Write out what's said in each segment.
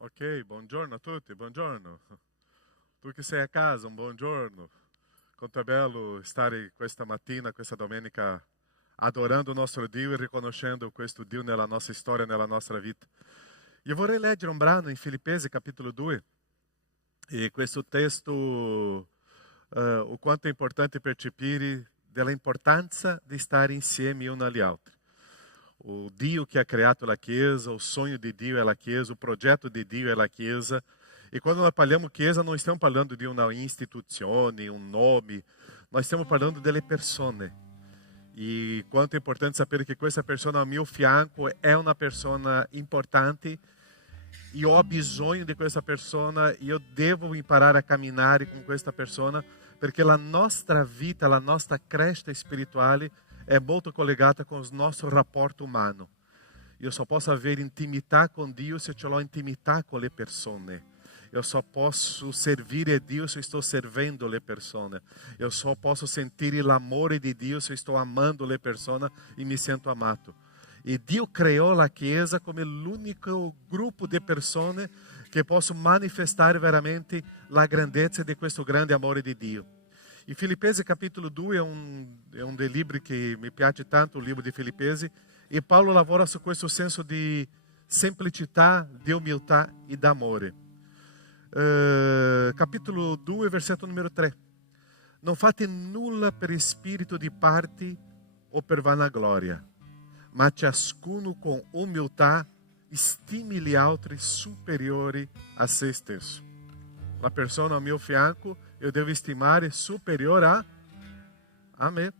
Ok, buongiorno a tutti, buongiorno. Tu che sei a casa, un buongiorno. Quanto è bello stare questa mattina, questa domenica, adorando o nostro Dio e riconoscendo questo Dio nella nostra storia, nella nostra vita. Io vorrei leggere un brano in Filippesi, capitolo 2, e questo testo, o quanto è importante percepire della importanza di stare insieme uno agli altri. O Dio que ha criado a Chiesa, o sonho de Dio é a Chiesa, o projeto de Dio é a Chiesa. E quando nós falamos Chiesa, não estamos falando de uma instituição, um nome, nós estamos falando delle persone. E quanto é importante saber que questa persona ao meu fianco é uma persona importante e ho bisogno di questa persona e io devo imparare a camminare con questa persona perché la nostra vita, la nostra crescita spirituale è molto collegata con il nostro rapporto umano. Io só posso avere intimità con Dio se ce l'ho intimità con le persone. Io só posso servire Dio se sto servendo le persone. Io só posso sentire l'amore di Dio se sto amando le persone e mi sento amato. E Dio criou a Chiesa come l'unico gruppo di persone che possono manifestare veramente la grandezza di questo grande amore di Dio. E Filippesi capítulo 2 é um dei libri che mi piace tanto, o livro di Filippesi, e Paulo lavora su questo senso di semplicità, di umiltà e d'amore. Capítulo 2, versetto numero 3. Non fate nulla per spirito di parte o per vanagloria, ma ciascuno con umiltà stimi gli altri superiori a se stesso. La persona ao meu fianco eu devo estimare superior a me.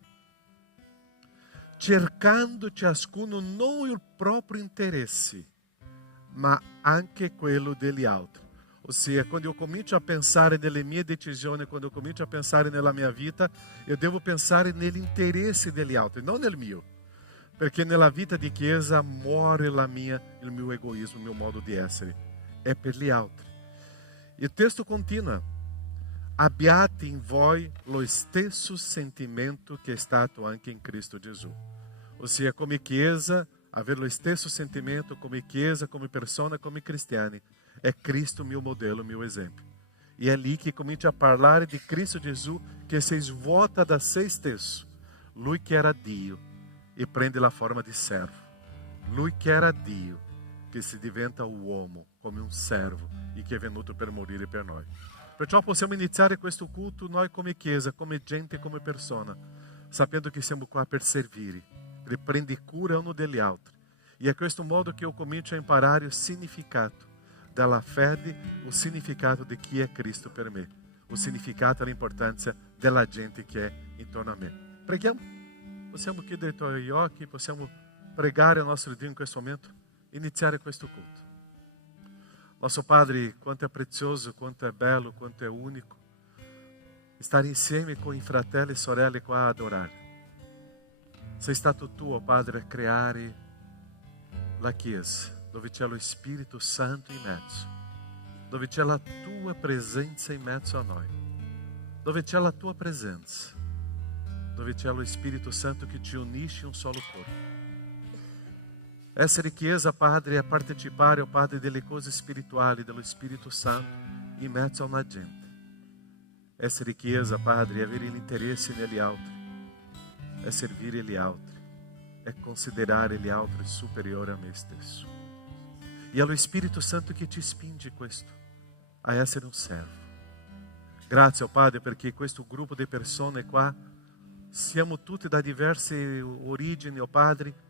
Cercando ciascuno non il proprio interesse, ma anche quello degli altri. Ossia, quando eu comincio a pensare nelle mie decisioni, quando eu comincio a pensare nella mia vita, eu devo pensare nell'interesse degli altri, non nel mio. Perché nella vita di Chiesa muore il mio egoismo, il mio modo di essere. È per gli altri. Il testo continua. Abbiate in voi lo stesso sentimento che è stato anche in Cristo Gesù. Ossia, come Chiesa, avere lo stesso sentimento come Chiesa, come persona, come cristiani. È Cristo mio modello, mio esempio. E è lì che comincia a parlare di Cristo Gesù che si svuota da se stesso. Lui che era Dio e prende la forma di servo. Lui che era Dio che si diventa uomo come un servo e che è venuto per morire per noi. Perciò possiamo iniziare questo culto noi come Chiesa, come gente, come persona, sapendo che siamo qua per servire, per prendere cura uno degli altri. E è questo modo che io comincio a imparare il significato della fede, il significato di chi è Cristo per me, il significato e l'importanza della gente che è intorno a me. Preghiamo? Possiamo chiudere i tuoi occhi, possiamo pregare al nostro Dio in questo momento, iniziare questo culto. Nosso Padre, quanto è prezioso, quanto è bello, quanto è unico stare insieme con i fratelli e sorelle qua a adorare. Sei stato tu, oh Padre, a creare la Chiesa, dove c'è lo Spirito Santo in mezzo, dove c'è la tua presenza in mezzo a noi, dove c'è la tua presenza, dove c'è lo Spirito Santo che ci unisce in un solo corpo. Essere Chiesa, Padre, è partecipare, oh Padre, delle cose spirituali dello Spirito Santo in mezzo a una gente. Essere Chiesa, Padre, è avere l'interesse negli altri, è servire gli altri, è considerare gli altri superiore a me stesso. E è lo Spirito Santo che ci spinge questo, a essere un servo. Grazie, oh Padre, perché questo gruppo di persone qua, siamo tutti da diverse origini, oh Padre,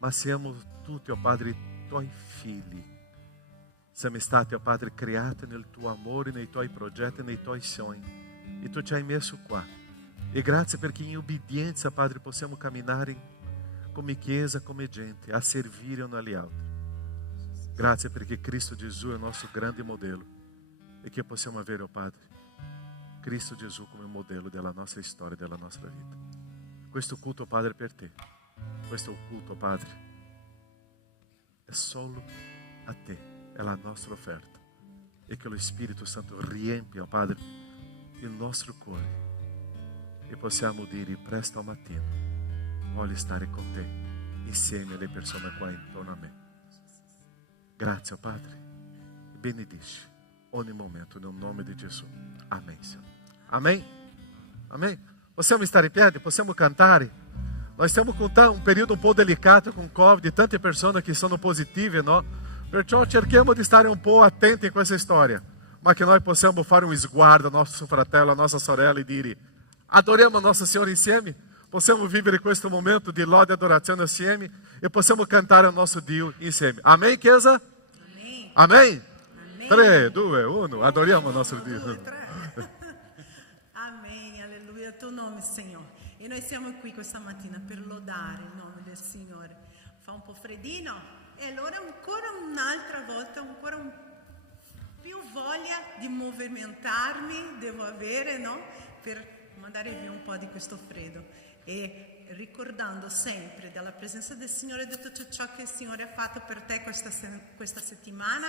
ma siamo tutti, oh Padre, tuoi figli. Siamo stati, oh Padre, creati nel tuo amore, nei tuoi progetti, nei tuoi sogni. E tu ci hai messo qua. E grazie perché in obbedienza, Padre, possiamo camminare come Chiesa, come gente, a servire uno agli altri. Grazie perché Cristo Gesù è il nostro grande modello e che possiamo avere, oh Padre, Cristo Gesù come modello della nostra storia, della nostra vita. Questo culto, Padre, è per te. Questo culto, Padre, è solo a te, è la nostra offerta. E che lo Spirito Santo riempia, Padre, il nostro cuore. E possiamo dire presto al mattino, voglio stare con te, insieme alle persone qua intorno a me. Grazie, Padre. benedice ogni momento, nel nome di Gesù. Amen, Signore. Amen. Amen. Possiamo stare in piedi, possiamo cantare. Nós stiamo con un periodo un po' delicato con Covid, tante persone che sono positive, no? Perciò cerchiamo di stare un po' attenti in questa storia, ma che noi possiamo fare un sguardo al nostro fratello, alla nostra sorella e dire: adoriamo nosso Signore insieme? Possiamo vivere questo momento di lode e adorazione assieme e possiamo cantare al nostro Dio insieme. Amen, Chiesa? Amen. Amen? Amen. 3, 2, 1, adoriamo il nostro Dio. 2, 3. Amen, alleluia, tuo nome, Signore. E noi siamo qui questa mattina per lodare il nome del Signore. Fa un po' freddino e allora ancora un'altra volta, più voglia di movimentarmi devo avere, no? Per mandare via un po' di questo freddo. E ricordando sempre della presenza del Signore, di tutto ciò che il Signore ha fatto per te questa settimana,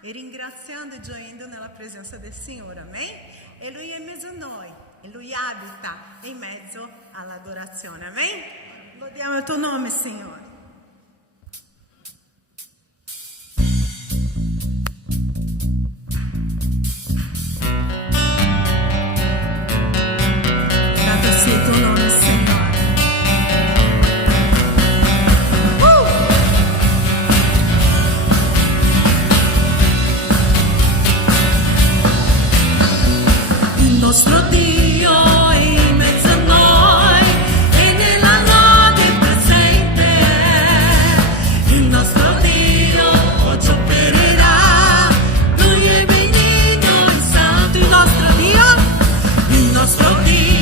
e ringraziando e gioendo nella presenza del Signore, amen? E Lui è in mezzo a noi, e Lui abita in mezzo all'adorazione, amen? Lodiamo il tuo nome, Signore. Santo sia il tuo nome, Signore. Il nostro Dio è in mezzo a noi e nella lode presente. Il nostro Dio oggi opererà. Lui è benigno e santo. Il nostro Dio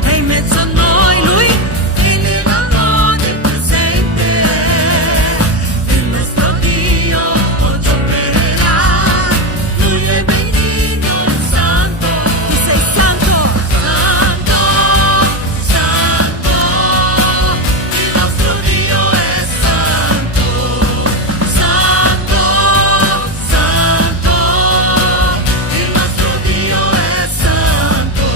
è in mezzo a noi. Lui è nella lode presente. Il nostro Dio oggi opererà. Lui è benigno e santo. Tu sei santo, santo, santo. Il nostro Dio è santo, santo, santo. Il nostro Dio è santo.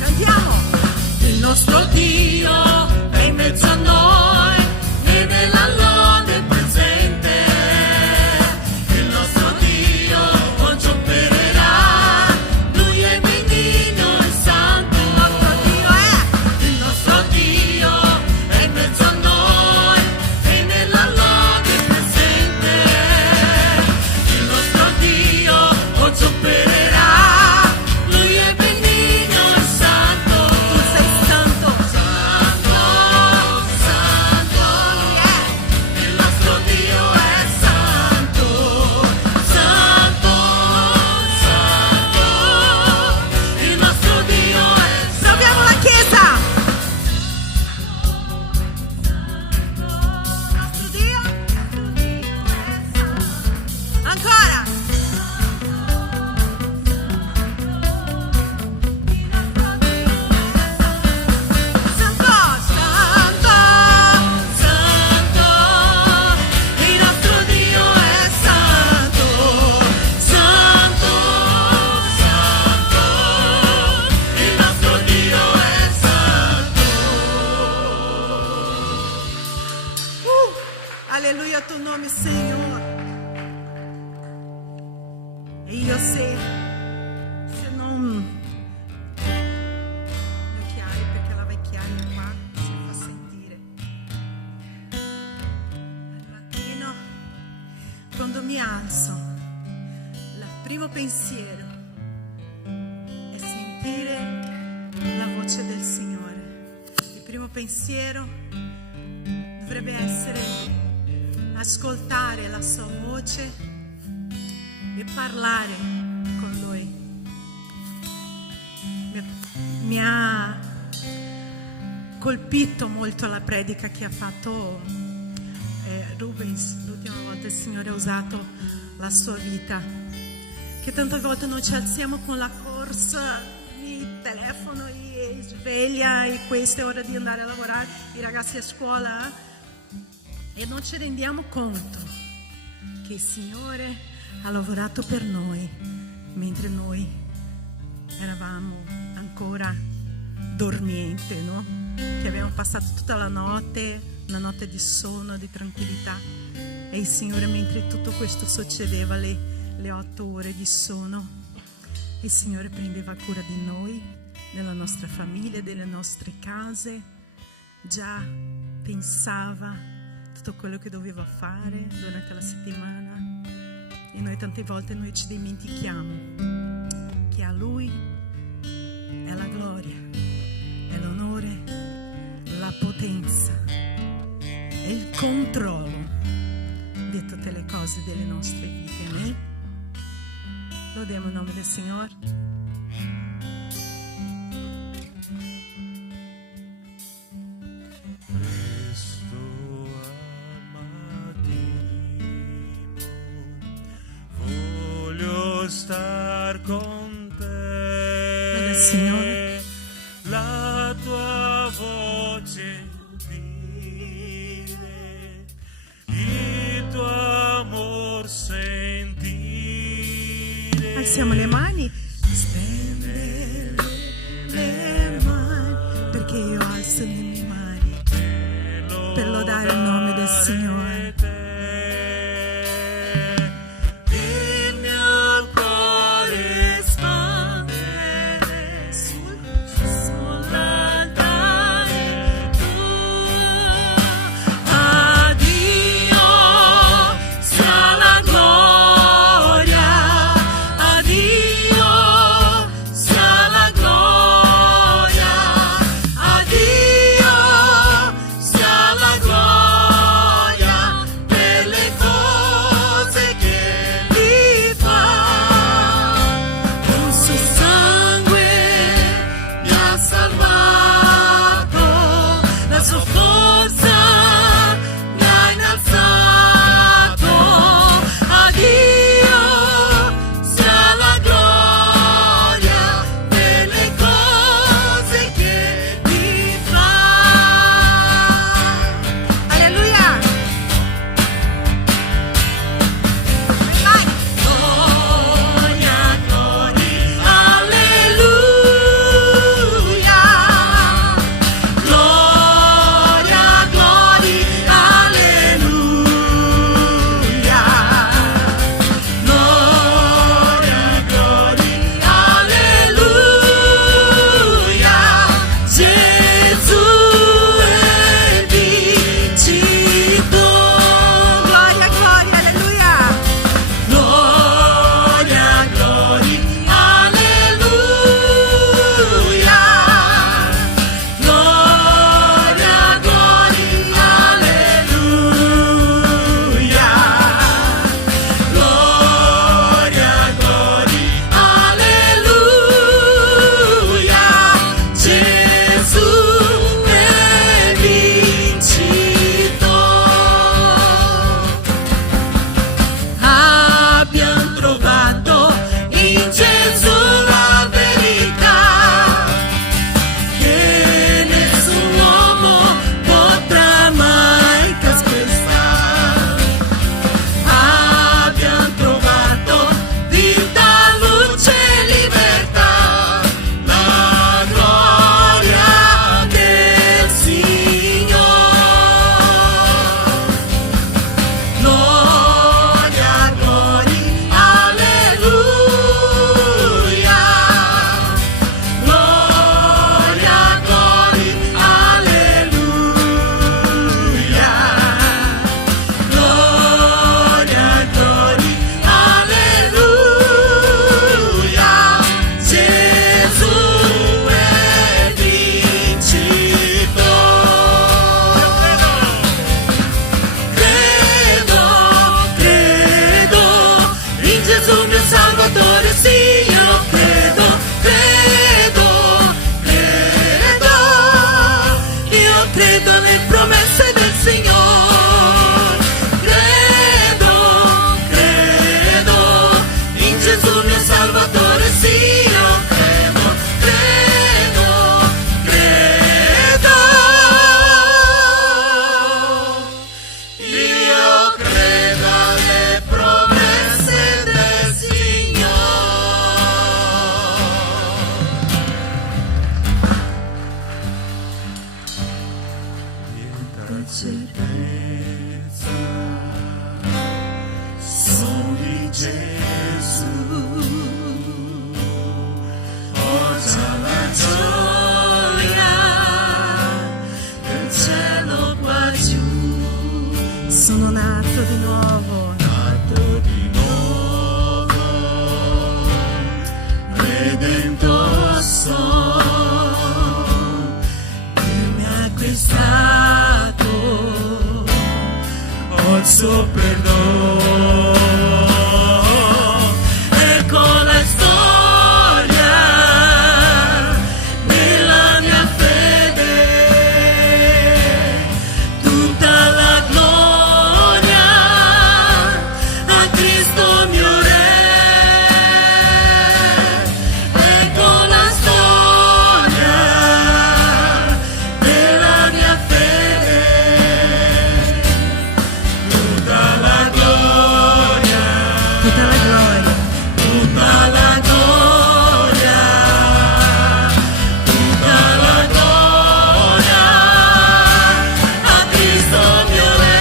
Cantiamo. Il nostro Dio è in mezzo a noi e nella lode presente. Il nostro Dio oggi opererà. Lui è benigno e santo. Il nostro Dio è in mezzo a noi e nella lode presente. Il nostro Dio oggi opererà. Lui è benigno e santo. Tu sei santo, santo, santo. Il nostro Dio è santo, santo, santo. Il nostro Dio è santo. Salviamo la Chiesa. Il nostro Dio è santo. Ancora. Santo, santo, santo, il nostro Dio è santo, santo, santo, il nostro Dio è santo. Alleluia al tuo nome, Signore. E io se non le occhiali, perché la vecchiaia qua si fa sentire. Al mattino, quando mi alzo, il primo pensiero è sentire la voce del Signore. Il primo pensiero dovrebbe essere ascoltare la sua voce e parlare con Lui. Mi ha colpito molto la predica che ha fatto Rubens. L'ultima volta il Signore ha usato la sua vita, che tante volte noi ci alziamo con la corsa, il telefono, e sveglia, e questa è ora di andare a lavorare, i ragazzi a scuola, e non ci rendiamo conto che il Signore ha lavorato per noi mentre noi eravamo ancora dormienti, no? che abbiamo passato tutta la notte, una notte di sonno, di tranquillità. E il Signore, mentre tutto questo succedeva, le 8 ore di sonno, il Signore prendeva cura di noi, della nostra famiglia, delle nostre case, già pensava tutto quello che doveva fare durante la settimana. E noi tante volte ci dimentichiamo che a Lui è la gloria, è l'onore, la potenza e il controllo di tutte le cose delle nostre vite. Amen. Lodiamo il nome del Signore. Star con te, Vede, Signore, la tua voce udire, il tuo amor sentire. alziamo le mani, stende le mani, perché io alzo le mie mani per lodare il nome del Signore. Gloria nato di nuovo, Redento sono, che mi ha acquistato, ho il suo perdono. Ecco la storia della mia fede, tutta la gloria a Cristo mio Re. Ecco la storia della mia fede, tutta la gloria, tutta la gloria, tutta la gloria, tutta la gloria a Cristo mio Re.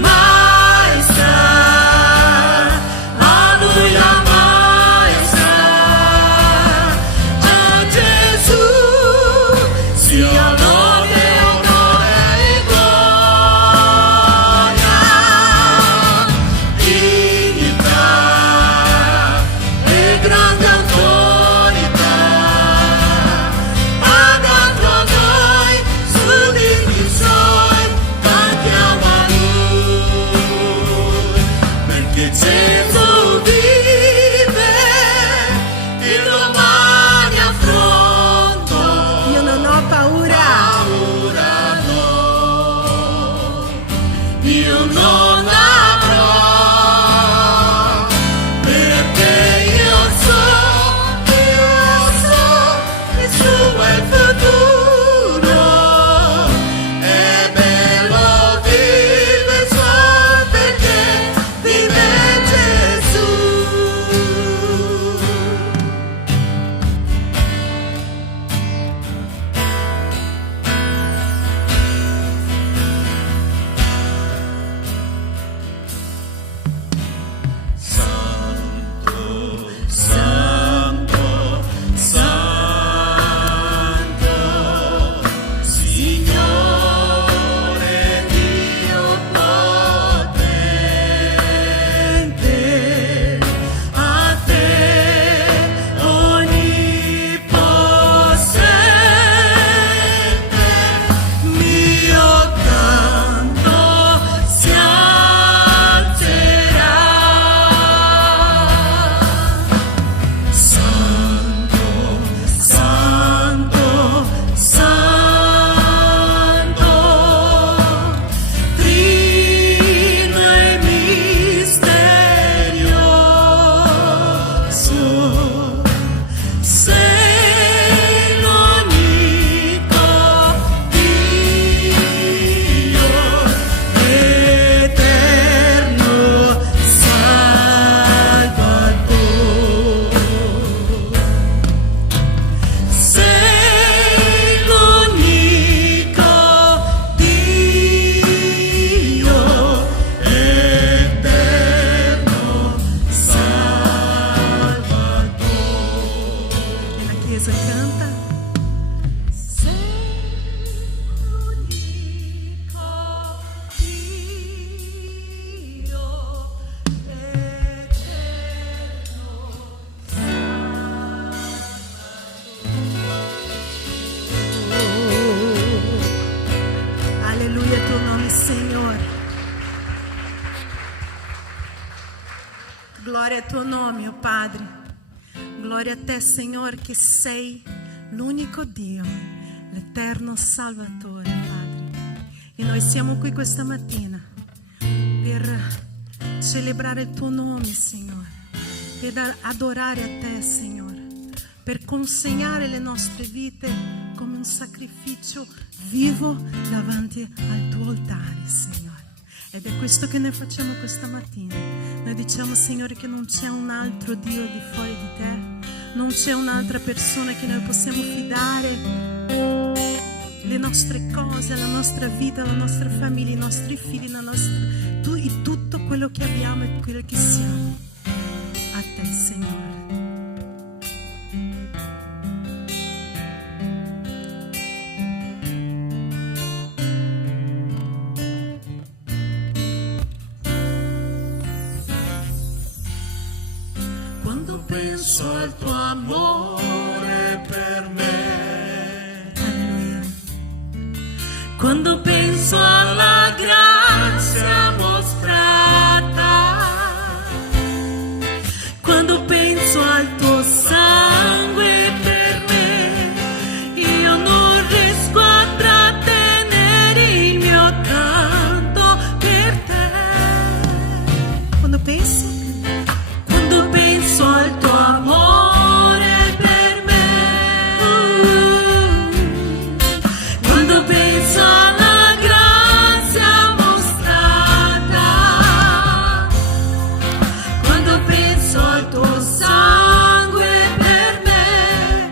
Maestà, alleluia, maestà, a Gesù sia lode, onore e gloria, dignità e grande autorità, pagato a noi, studi i suoi, cantiamo a Lui, perché Gesù vive, il domani affronto, io non ho paura, paura no, io non avrò, perché io so che suo è il futuro, è bello vivere solo perché vive Gesù. Santo, Santo, Signore Dio potente, a te onnipotente, mio canto si alzerà. Santo, Santo, Santo, Trino e misterioso, sei l'unico Dio, eterno Salvatore. Sei l'unico Dio, eterno Salvatore. e la Chiesa canta. Sei l'unico Dio, eterno Alleluia al tuo nome, Signore. Glória al tuo nome, oh Padre. Glória a te, Signore, che sei l'unico Dio, l'eterno Salvatore, Padre. E noi siamo qui questa mattina per celebrare il tuo nome, Signore, per adorare a te, Signore, per consegnare le nostre vite come un sacrificio vivo davanti al tuo altare, Signore. Ed è questo che noi facciamo questa mattina. Noi diciamo, Signore, che non c'è un altro Dio di fuori di te, non c'è un'altra persona che noi possiamo fidare le nostre cose, la nostra vita, la nostra famiglia, i nostri figli, tutto quello che abbiamo e quello che siamo. A te, Signore. penso al tuo amore per me. Alleluia. Quando penso alla grazia mostrata, quando penso al tuo sangue per me, io non riesco a trattenere il mio canto per te. Quando penso Quando penso al tuo amore per me, quando penso alla grazia mostrata, quando penso al tuo sangue per me,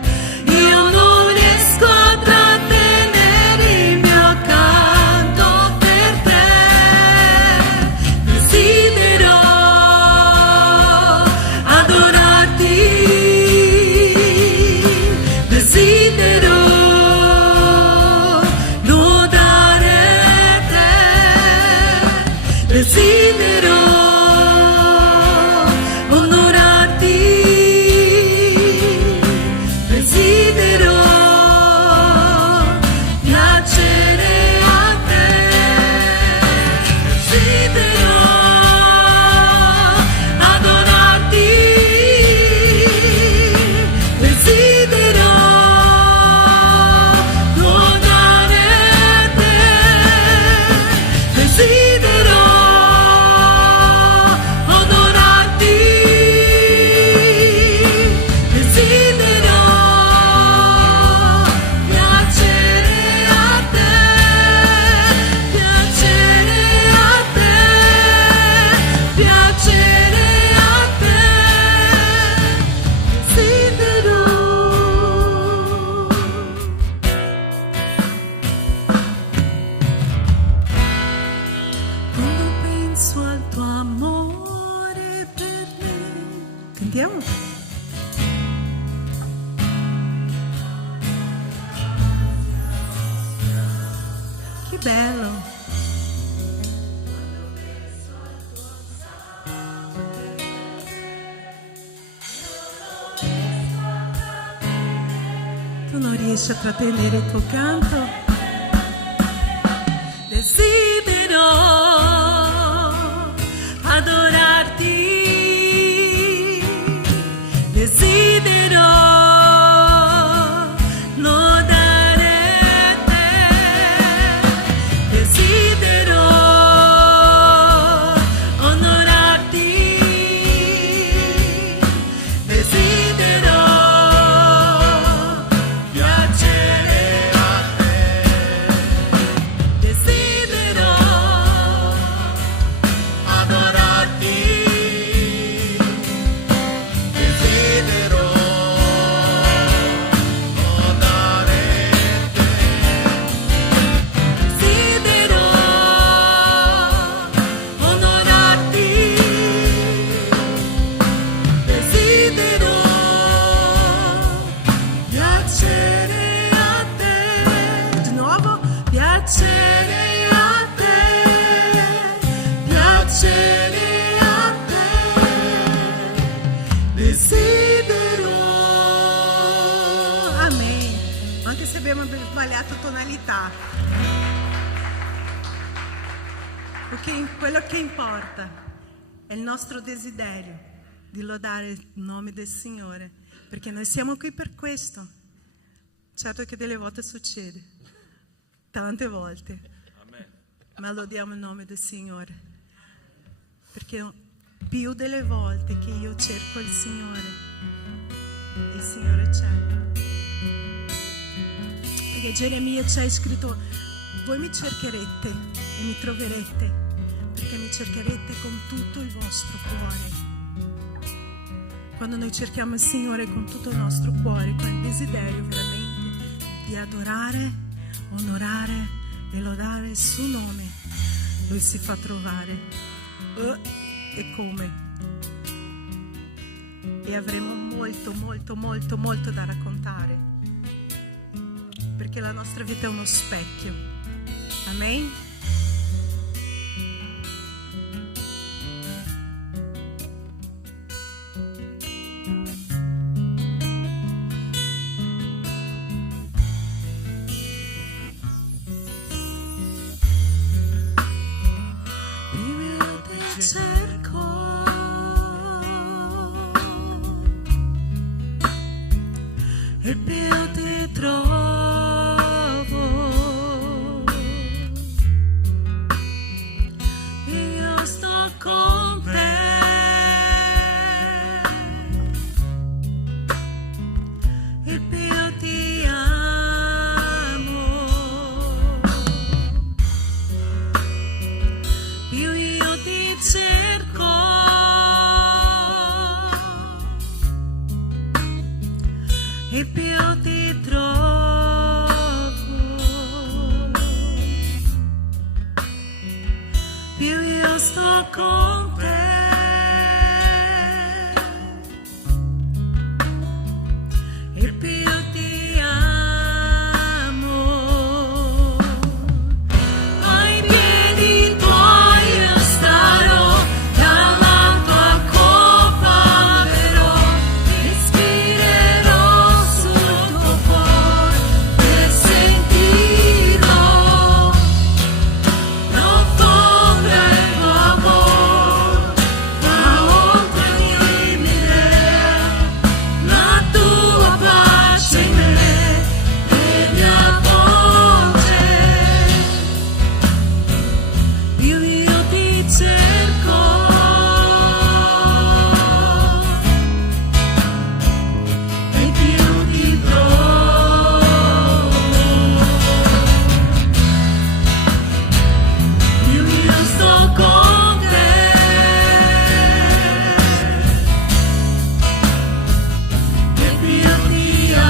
io non riesco a trattenere il mio canto per te. Desidero adorarti, desidero lodare te, desidero onorarti, desidero piacere a te, desidero adorarti, desidero lodare te, desidero onorarti, desidero piacere a te, piacere a te, piacere a te, desidero. Quando penso al tuo amore per me. cantiamo. Che bello. Tu non riesci a trattenere il tuo canto. Desidero adorarti, desidero lodare te, desidero onorarti, desidero piacere a te, desidero adorarti, desidero lodare te, desidero onorarti, desidero piacere a te. Di nuovo. Piacere a te, piacere a te, desidero. Amém. Anche se abbiamo sbagliato tonalità. Quello che importa è il nostro desiderio di lodare il nome del Signore, perché noi siamo qui per questo. Certo che delle volte succede, tante volte, ma lodiamo il nome del Signore, perché più delle volte che io cerco il Signore c'è. Perché Geremia c'è scritto: voi mi cercherete e mi troverete, perché mi cercherete con tutto il vostro cuore. Quando noi cerchiamo il Signore con tutto il nostro cuore, con il desiderio veramente di adorare, onorare e lodare il suo nome, Lui si fa trovare. E come? E avremo molto, molto, molto, molto da raccontare, perché la nostra vita è uno specchio. Amen? e più ti trovo. Io sto con te e più ti amo, più io ti cerco e più ti trovo, più io sto con te e più ti amo. Ai piedi tuoi io starò, dalla tua coppa berò, respirerò sul tuo cuore per sentirlo. Profondo è il tuo amore, va oltre ogni idea, la tua pace in me e mi avvolge, più io ti cerco e più ti trovo, più io sto con te e più ti amo.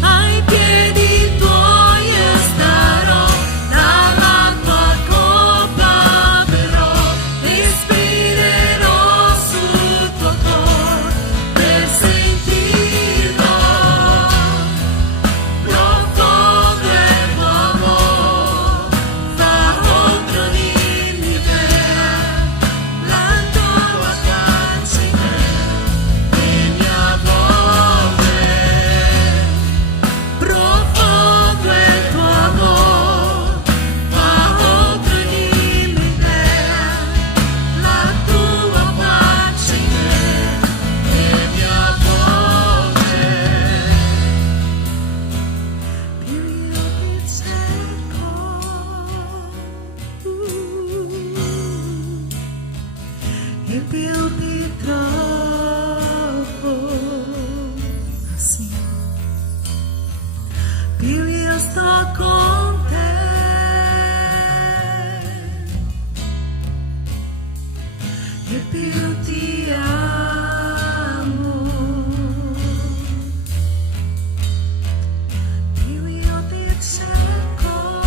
Ai piedi tuoi io starò, dalla tua coppa berò, respirerò sul tuo cuore per sentirlo. Profondo è il tuo amore, va oltre ogni idea, la tua pace in me e mi avvolge. Profondo è il tuo amore, va oltre ogni idea, la tua pace in me e mi avvolge, più io ti cerco e più ti trovo. Sì. Più io sto con te e più ti amo, più io ti cerco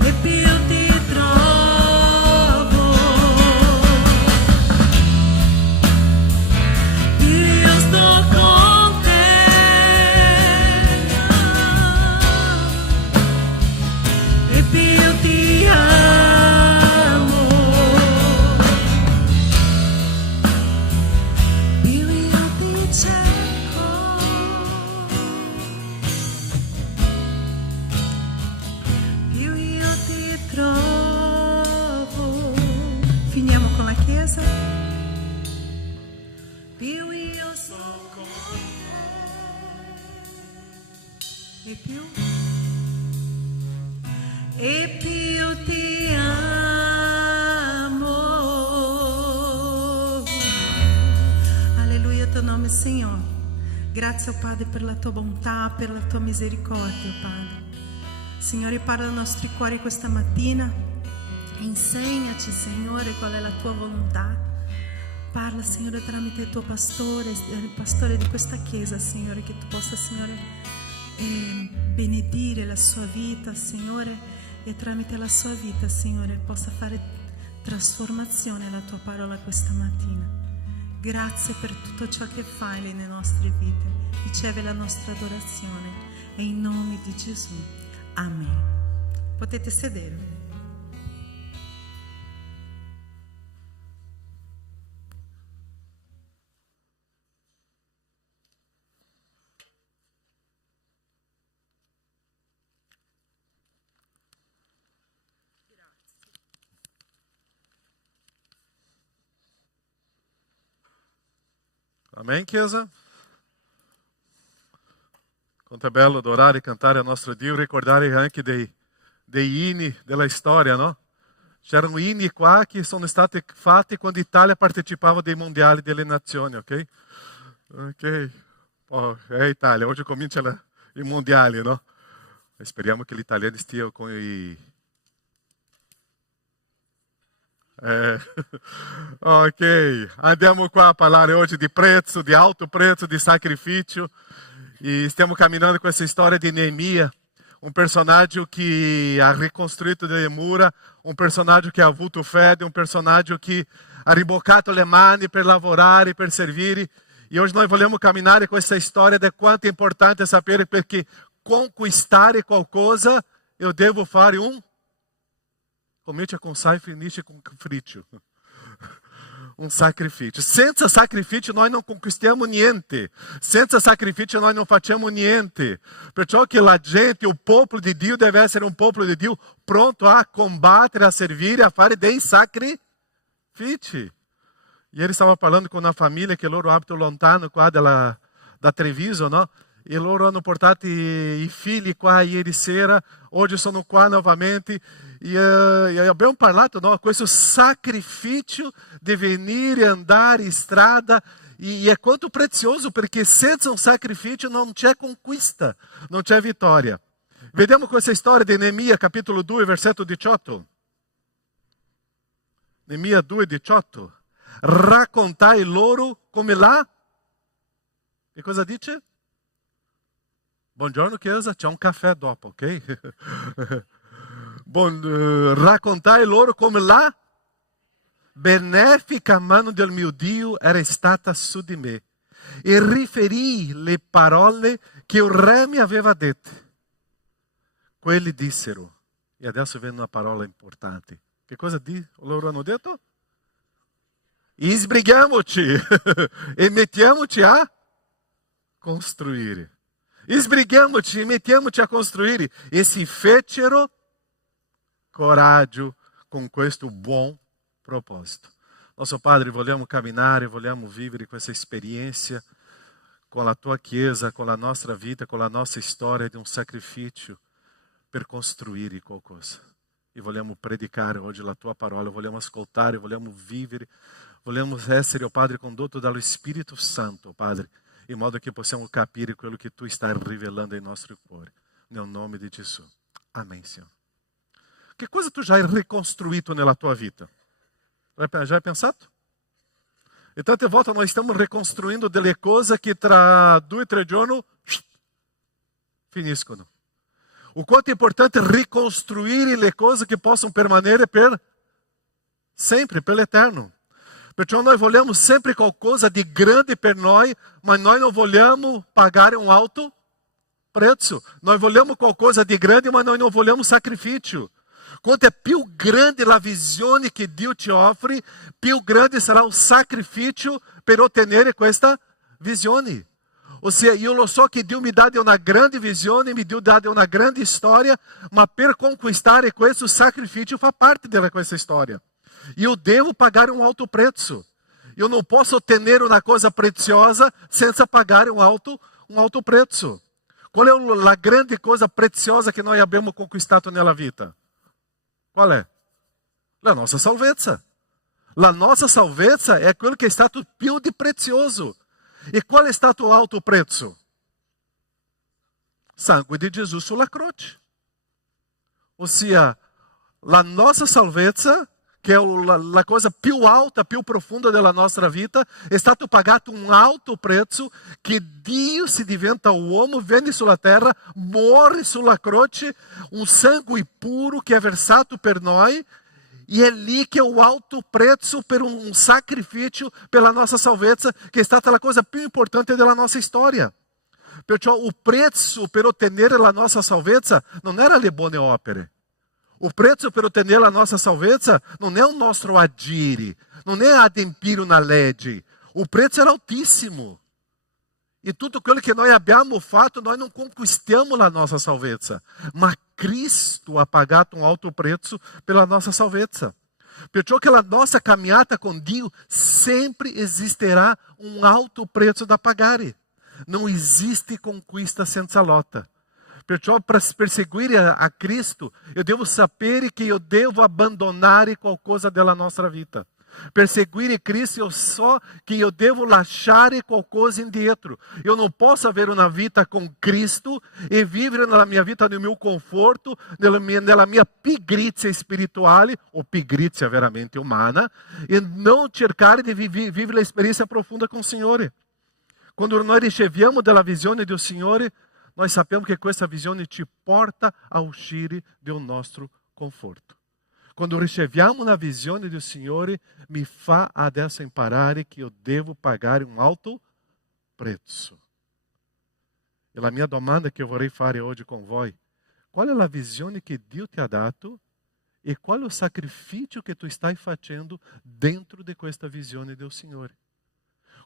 e più ti trovo, più io sto con te e più ti amo, più io ti cerco più io ti trovo. Finiamo con la chiesa. Più io sto con te e più ti amo. Alleluia, tuo nome, Signore. Grazie, oh Padre, per la tua bontà, per la tua misericordia, oh Padre. Signore, parla ai nostri cuori questa mattina. Insegnaci, Signore, qual è la tua volontà. Parla, Signore, tramite il tuo pastore, il pastore di questa chiesa, Signore, che tu possa, Signore, benedire la sua vita, Signore, e tramite la sua vita, Signore, possa fare trasformazione la tua parola questa mattina. Grazie per tutto ciò che fai nelle nostre vite. Riceve la nostra adorazione e in nome di Gesù. Amen. Potete sedere. Amém, Chiesa? Quanto è bello adorare e cantare al nostro Dio, ricordare anche dei inni della storia, no? C'erano inni qua che sono stati fatti quando l'Italia partecipava dei mondiali delle nazioni, ok? Ok. Oh, Italia, oggi comincia i mondiali, no? Speriamo che gli italiani stiano con Ok, andiamo qua a parlare oggi di prezzo, di alto prezzo, di sacrifício. E stiamo camminando com essa história de Neemia, personagem que ha ricostruito le mura, personagem que ha avuto fede, personagem que ha riboccato le mani per lavorare, per servire. E hoje nós vogliamo camminare com essa história de quanto é importante sapere perché conquistare qualcosa eu devo fare comincia com sai, finisce com frítio. Sacrifício. Senza sacrifício nós não conquistiamo niente. Senza sacrifício nós não facciamo niente. Perciò che la gente, o popolo di Dio deve essere un popolo di Dio pronto a combattere, a servire, a fare dei sacrifici. Ieri stavo parlando con una famiglia che loro abitano lontano qua da Treviso, no? E loro hanno portato i figli qua ieri sera, oggi sono qua novamente e abbiamo parlato, no? Questo sacrifício di venire, andare in strada e è quanto prezioso perché senza un sacrifício non c'è conquista, non c'è vittoria. Vediamo questa storia di Neemia capitolo 2 versetto 18. Neemia 2, 18. Raccontai loro come che cosa dice? Buongiorno Chiesa, c'è un caffè dopo, ok? Raccontai loro come la benefica mano del mio Dio era stata su di me e riferì le parole che il re mi aveva dette. Quelli dissero, e adesso viene una parola importante. Che cosa loro hanno detto? Sbrighiamoci e mettiamoci a costruire. Sbrighiamoci e mettiamoci a costruire. E si fecero coraggio con questo buon proposito. Nostro Padre, vogliamo camminare, vogliamo vivere questa esperienza con la tua Chiesa, con la nostra vita, con la nostra storia di un sacrificio per costruire qualcosa. E vogliamo predicare oggi la tua parola, vogliamo ascoltare, vogliamo vivere, vogliamo essere, oh Padre, condotto dallo Spirito Santo, Padre, in modo che possiamo capire quello che tu stai rivelando ai nostri cuori. Nel nome di Gesù. Amém, Senhor. Che cosa tu já hai ricostruito nella tua vita? Já hai pensato? E tante volte nós estamos reconstruindo delle cose che tra 2 o 3 giorni finiscono. O quanto é importante ricostruire le cose che possono permanere per sempre, per l'eterno. Perciò noi vogliamo sempre qualcosa di grande per noi, ma noi non vogliamo pagare un alto prezzo. Noi vogliamo qualcosa di grande, ma noi non vogliamo sacrifício. Quanto è più grande la visione che Dio ti offre, più grande sarà il sacrificio per ottenere questa visione. Ossia, io lo so che Dio mi dà una grande visione, mi dà una grande storia, ma per conquistare questo sacrificio fa parte di questa storia. Io devo pagare un alto prezzo. Io non posso ottenere una cosa preziosa senza pagare un alto prezzo. Qual è la grande cosa preziosa che noi abbiamo conquistato nella vita? Qual è? La nostra salvezza. La nostra salvezza è quello che è stato più di prezioso. E qual è stato l'alto prezzo? Sangue di Gesù sulla croce. Ossia, la nostra salvezza, che è la cosa più alta, più profonda della nostra vita, è stato pagato un alto prezzo che Dio si diventa uomo, viene sulla terra, muore sulla croce, un sangue puro che è versato per noi, e è lì che è un alto prezzo per un sacrificio per la nostra salvezza, che è stata la cosa più importante della nostra storia. Perciò il prezzo per ottenere la nostra salvezza non era le buone opere. Il prezzo per ottenere la nostra salvezza non è il nostro agire, non è adempiere una legge. Il prezzo era altissimo. E tutto quello che noi abbiamo fatto, noi non conquistiamo la nostra salvezza. Ma Cristo ha pagato un alto prezzo pela nossa salvezza. Perciò che la nostra caminhada com Dio sempre existirá alto prezzo da pagare. Não existe conquista senza lotta. Perciò para perseguire a Cristo, eu devo sapere que eu devo abbandonare qualcosa della nostra vita. Perseguire Cristo, eu só que eu devo lasciare qualcosa indietro. Eu não posso avere una vita com Cristo e vivere nella mia vita nel mio conforto, nella mia pigrizia spirituale, o pigrizia veramente umana, e não cercare di vivere l'esperienza profonda com o Signore. Quando noi riceviamo della visione del Signore, noi sappiamo che questa visione ci porta a uscire del nostro conforto. Quando riceviamo una visione del Signore, mi fa adesso imparare che io devo pagare alto prezzo. E la mia domanda che vorrei fare oggi con voi: qual è la visione che Dio ti ha dato e qual è il sacrificio che tu stai facendo dentro di questa visione del Signore?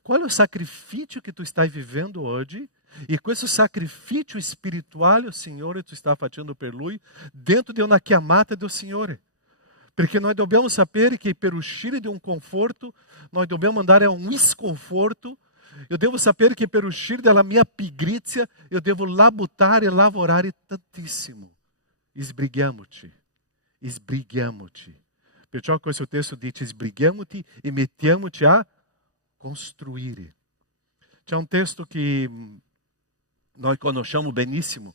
Qual è il sacrificio che tu stai vivendo oggi e questo sacrificio spirituale o Signore tu sta facendo per Lui dentro di una chiamata del Signore? Perché noi dobbiamo sapere che per uscire di un conforto, noi dobbiamo andare a un sconforto. Eu devo sapere che per uscire dalla mia pigrizia, eu devo labutare e lavorare tantissimo. Sbrighiamoci, sbrighiamoci. Perciò questo testo dice: sbrighiamoti e mettiamoci a costruire. C'è un testo che noi conosciamo benissimo.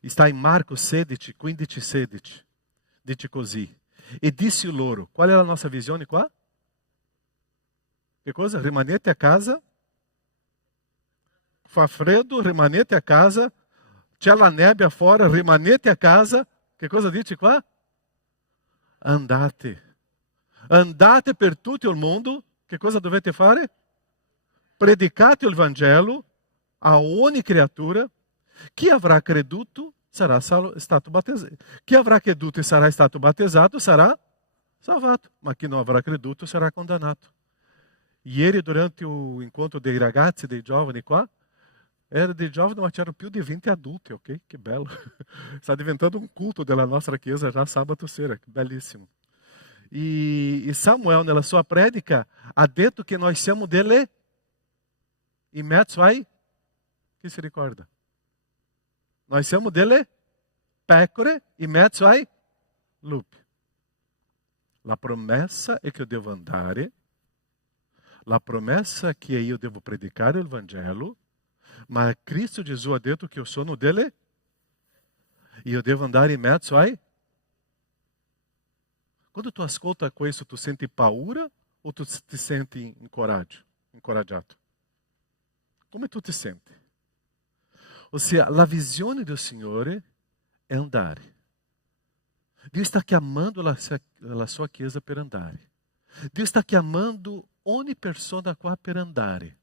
Está in Marco 16, 15, 16. Dice così: e disse loro, qual è la nostra visione qua? Che cosa? Rimanete a casa? Fa freddo, rimanete a casa. C'è la nebbia fora, rimanete a casa. Che cosa dice qua? Andate. Andate per tutto il mondo. Che cosa dovete fare? Predicate il Vangelo a ogni creatura. Chi avrà creduto sarà stato battezzato. Chi avrà creduto e sarà stato battezzato sarà salvato, ma chi non avrà creduto sarà condannato. Ieri, durante o incontro dei ragazzi, dei giovani qua, era dei giovani, ma c'erano più di 20 adulti, ok? Che bello. Sta diventando un culto della nostra chiesa già sabato sera, bellissimo. E Samuel, nella sua predica, ha detto che noi siamo delle in mezzo ai, chi si ricorda? Noi siamo delle pecore in mezzo ai lupi. La promessa è che io devo andare, la promessa è che io devo predicare il Vangelo, ma Cristo Gesù ha detto che io sono delle, io devo andare in mezzo ai. Quando tu ascolta questo, tu senti paura o tu ti senti incoraggiato? Come tu ti senti? Ossia, la visione del Signore è andare. Dio sta chiamando la sua chiesa per andare. Dio sta chiamando ogni persona qua per andare.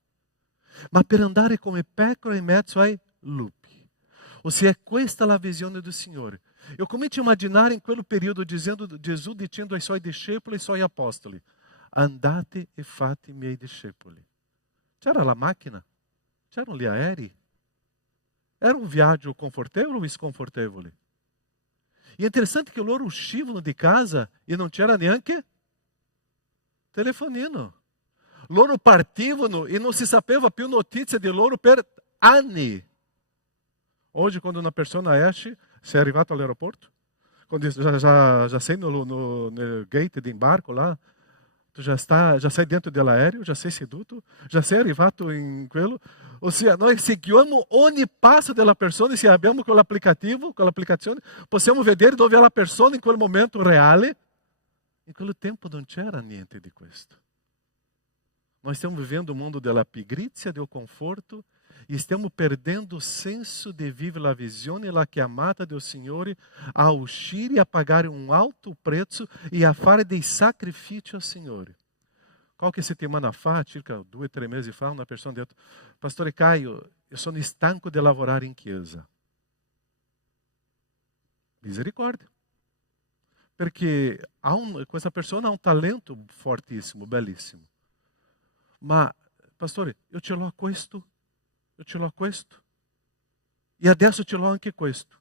Ma per andare come pecora in mezzo ai lupi. Ossia, è questa la visione del Signore. Eu comincio a immaginare in quel periodo Gesù dicendo ai suoi discepoli e ai suoi apostoli: andate e fate miei discepoli. C'era la macchina? C'erano gli aerei? Era un viaggio confortevole o sconfortevole? E è interessante che loro uscivano di casa e non c'era neanche telefonino. Loro partivano e non si sapeva più notizia di loro per anni. Oggi quando una persona esce, sei arrivato all'aeroporto, quando já sei no gate di imbarco lá, tu já sei dentro dell'aereo, já sei seduto, já sei arrivato in quello. Ossia, noi seguiamo ogni passo della persona e se abbiamo quell'applicazione, possiamo vedere dove è la persona in quel momento reale. In quel tempo non c'era niente di questo. Nós stiamo vivendo un mondo della pigrizia, del conforto, e stiamo perdendo o senso di vivere la visione e la chiamata del Signore a uscire e a pagare un alto prezzo e a fare dei sacrifici al Signore. Qualche settimana fa, circa 2 o 3 mesi fa, una persona ha detto: Pastore Caio, io sono stanco di lavorare in chiesa. Misericordia. Perché questa persona ha un talento fortissimo, bellissimo. Ma, pastore, io ce l'ho questo, io ce l'ho questo, e adesso ce l'ho anche questo.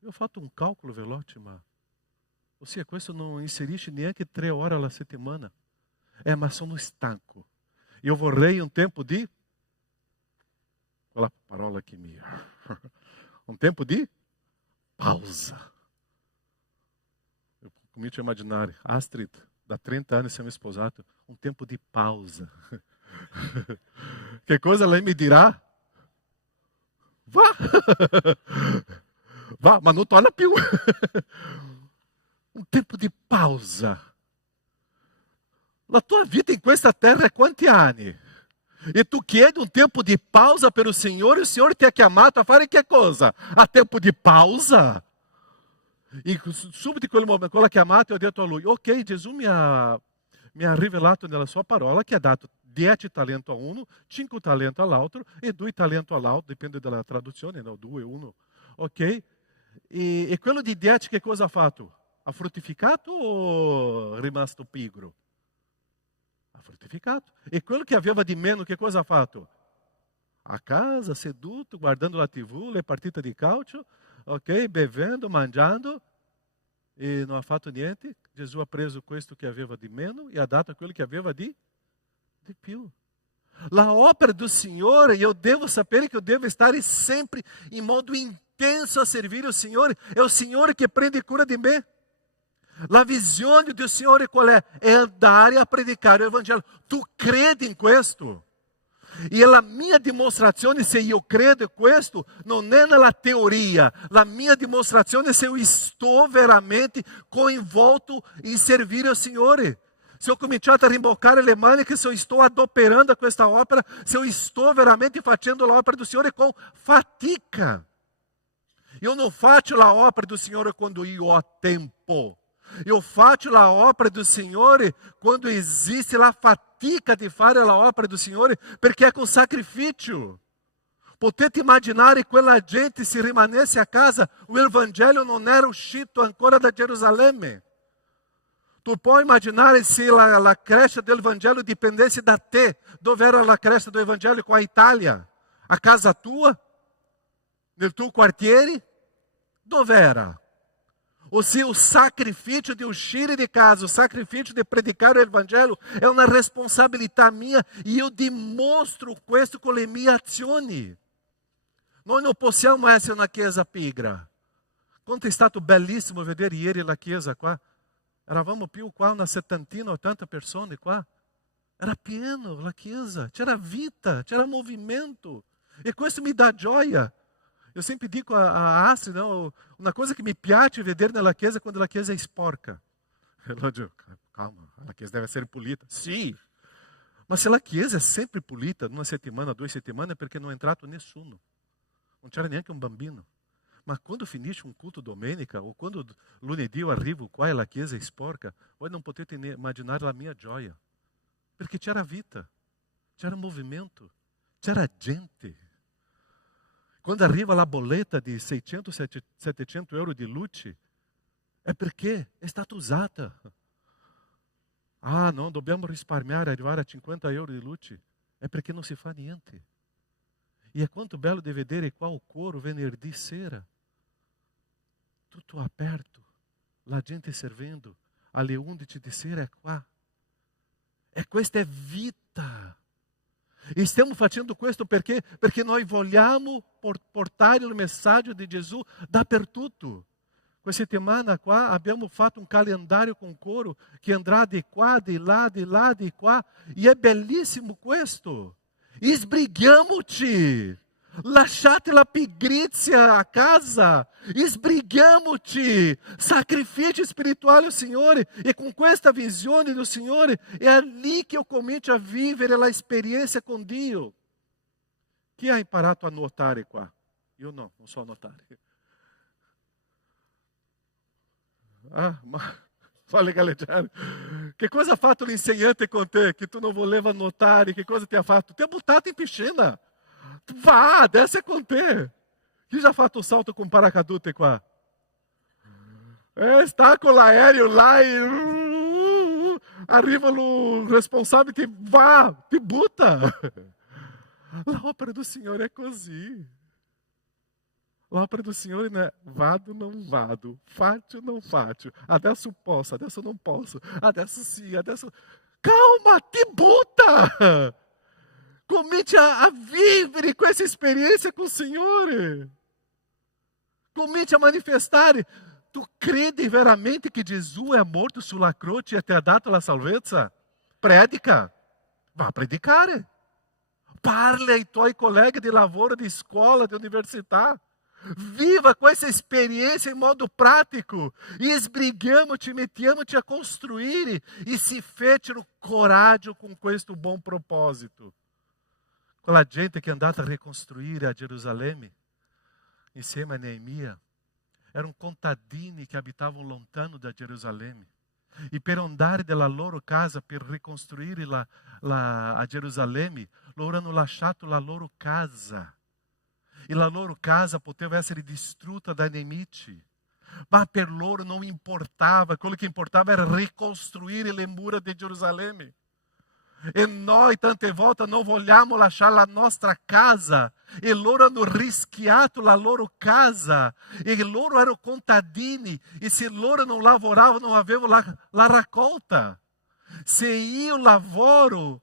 Eu ho fatto un calcolo veloce, ma Ou seja, questo non inserisce neanche 3 ore alla settimana. Ma sono stanco. Io vorrei un tempo di... Quella parola che mi... un tempo di pausa. Eu comincio a immaginare, Astrid, da 30 anni siamo sposati, un tempo di pausa. Che cosa lei mi dirà? Va, ma non torna più. Un tempo di pausa. La tua vita in questa terra è quanti anni? E tu chiedi un tempo di pausa per il Signore ti ha chiamato a fare che cosa? A tempo di pausa? E subito in quel momento, con la chiamata, ho detto a lui, ok, Gesù mi ha rivelato nella sua parola che ha dato 10 talenti a uno, 5 talenti all'altro e 2 talenti all'altro, dipende dalla traduzione, no? 2, 1, ok? E quello di 10 che cosa ha fatto? Ha fruttificato o è rimasto pigro? Ha fruttificato. E quello che aveva di meno, che cosa ha fatto? A casa, seduto, guardando la TV, le partite di calcio, ok? Bevendo, mangiando, e non ha fatto niente. Gesù ha preso questo che aveva di meno e ha dato a quello che aveva di più. La opera do Signore, eu devo sapere que eu devo estar sempre em modo intenso a servir o Signore. É o Signore che prende cura di me. La visione do Signore qual è? È andare a predicare o Evangelho. Tu credi in questo? E la mia dimostrazione, se io credo in questo, non è nella teoria. La mia dimostrazione, se eu estou veramente coinvolto in servire o Signore. Se eu cominciato a rimboccare le maniche, se eu estou adoperando questa opera, se eu estou veramente facendo a opera do Signore com fatica. Eu não faccio a opera do Signore quando io ho tempo. Eu faccio a opera do Signore quando existe a fatica di fare a opera do Signore, perché è con sacrificio. Potete immaginare quella gente se rimanesse a casa, o Evangelho non era uscito ancora da Gerusalemme. Tu puoi immaginare se la crescita del Vangelo dipendesse da te. Dove era la crescita do Evangelho com a Itália? A casa tua? Nel tuo quartiere? Dove era? Ou se o sacrifício de uscire de casa, o sacrifício de predicar o Evangelho é uma responsabilità mia e eu dimostro questo con le mie azioni. Noi non possiamo essere una chiesa pigra. Quanto è stato bellissimo vedere ieri la chiesa qua. Eravamo più qua una 70, 80 persone qua. Era pieno la chiesa, c'era vita, c'era movimento. E questo mi dà gioia. Eu sempre dico a Astrid, não, uma coisa que me piace vedere nella chiesa quando la chiesa è sporca. Ela diz, calma, a chiesa deve essere pulita. Sì, ma se la chiesa è sempre pulita, uma settimana, 2 settimane, è perché non è entrato nessuno. Non c'era neanche un bambino. Ma quando finisce un culto domenica, o quando lunedì io arrivo qua e la chiesa è sporca, voi non potete immaginare la mia gioia. Perché c'era vita, c'era movimento, c'era gente. Quando arriva la bolletta di 600-700 euro di luce, è perché è stata usata. Ah, non, dobbiamo risparmiare, arrivare a 50 euro di luce. È perché non si fa niente. E è quanto bello di vedere qua o coro venerdì sera. Tutto aperto, la gente servendo. Alle 11 di sera è qua. E questa è vita. E stiamo facendo questo perché noi vogliamo portare il messaggio di Gesù dappertutto. Questa settimana qua abbiamo fatto un calendario con coro che andrà di qua, di là, di qua. E è bellissimo questo. Sbrighiamoci. Lasciate la pigrizia a casa, sbrighiamoci, sacrificio spirituale al Signore, e con questa visione del Signore è lì che io comincio a vivere la esperienza con Dio. Chi ha imparato a nuotare qua? Io no, non so nuotare. Ah, ma fale galleggiare. Che cosa ha fatto l'insegnante con te? Che tu non voleva nuotare, che cosa ti ha fatto? Ti ha buttato in piscina. Vá, desce com te. Chi já fatto un salto con paracadute qua? Está con l'aereo lá e arriva o responsável e ti butta. L'opera do Signore è così. L'opera do Signore não é vado, não vado, faccio, não faccio, adesso posso, adesso não posso, adesso sim, adesso... Calma, ti butta! Comincia a vivere questa esperienza com o Signore. Comincia a manifestare. Tu credi veramente che Gesù è morto sulla croce e ti ha dato la salvezza? Predica. Va a predicare. Parla ai tuoi colleghi di lavoro, di scuola, di università. Viva questa esperienza in modo pratico. E sbrighiamoci, mettiamoci a costruire. E si fecero coraggio con questo buon proposito. Quella gente che è andata a ricostruire a Gerusalemme, insieme a Neemia, erano contadini che abitavano lontano da Gerusalemme. E per andare dalla loro casa, per ricostruire a Gerusalemme, loro hanno lasciato la loro casa. E la loro casa poteva essere distrutta dai nemici. Ma per loro non importava, quello che importava era ricostruire le mura di Gerusalemme. E noi tante volte non vogliamo lasciare la nostra casa. E loro hanno rischiato la loro casa. E loro erano contadini. E se loro non lavoravano, non avevano la raccolta. Se io lavoro,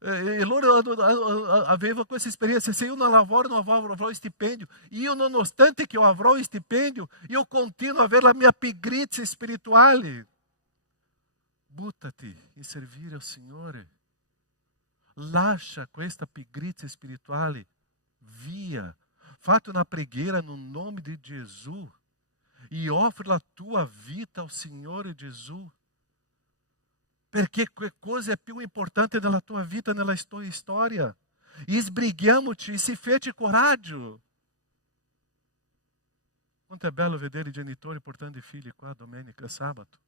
e loro avevano questa esperienza, se io non lavoro, non avrò stipendio. Io, nonostante che io avrò stipendio, io continuo a avere la mia pigrizia spirituale. Buttati in servire al Signore. Lascia questa pigrizia spirituale via. Fate una preghiera no nome di Gesù e offre la tua vita al Signore Gesù. Perché che cosa è più importante nella tua vita, nella tua storia? E sbrighiamoci e si fece coraggio. Quanto è bello vedere i genitori portando i figli qua domenica e sabato.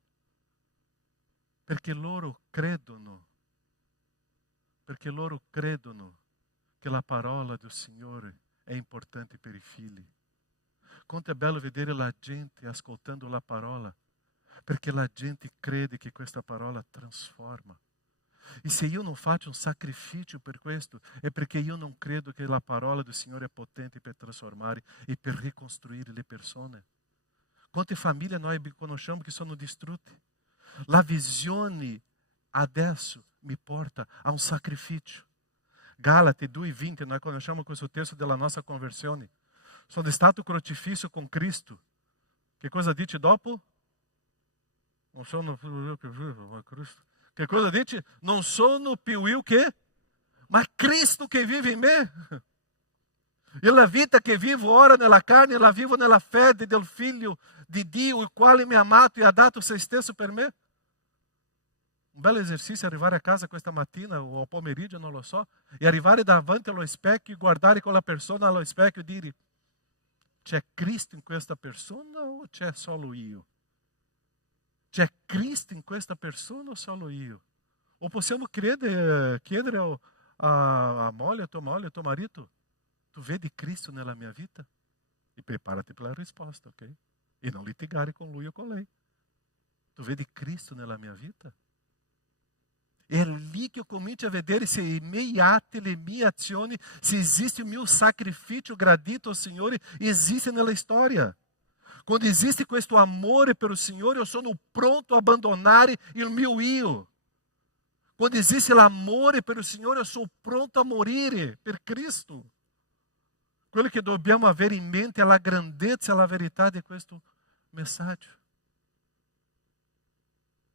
Perché loro credono. Perché loro credono che la parola del Signore è importante per i figli. Quanto è bello vedere la gente ascoltando la parola, perché la gente crede che questa parola trasforma. E se io non faccio un sacrificio per questo, è perché io non credo che la parola del Signore è potente per trasformare e per ricostruire le persone. Quante famiglie noi conosciamo che sono distrutte? La visione adesso mi porta a un sacrificio. Galati 2:20, noi conosciamo questo testo della nostra conversione. Sono stato crocifisso con Cristo. Che cosa dice dopo? Non sono più io che vivo, ma Cristo. Che cosa dice? Non sono più io che, ma Cristo che vive in me. E la vita che vivo ora nella carne, la vivo nella fede del Figlio di Dio, il quale mi ha amato e ha dato se stesso per me. Un bel esercizio arrivare a casa questa mattina o al pomeriggio, non lo so, e arrivare davanti allo specchio e guardare quella persona allo specchio e dire: c'è Cristo in questa persona o c'è solo io? C'è Cristo in questa persona o solo io? O possiamo chiedere a moglie, a tuo marito: tu vedi Cristo nella mia vita? E preparati per la risposta, ok? E non litigare con lui o con lei. Tu vedi Cristo nella mia vita? È lì che io comincio a vedere se i miei atti, le mie azioni, se esiste il mio sacrificio gradito al Signore, esiste nella storia. Quando esiste questo amore per il Signore, io sono pronto a abbandonare il mio io. Quando esiste l'amore per il Signore, io sono pronto a morire per Cristo. Quello che dobbiamo avere in mente è la grandezza e la verità di questo messaggio.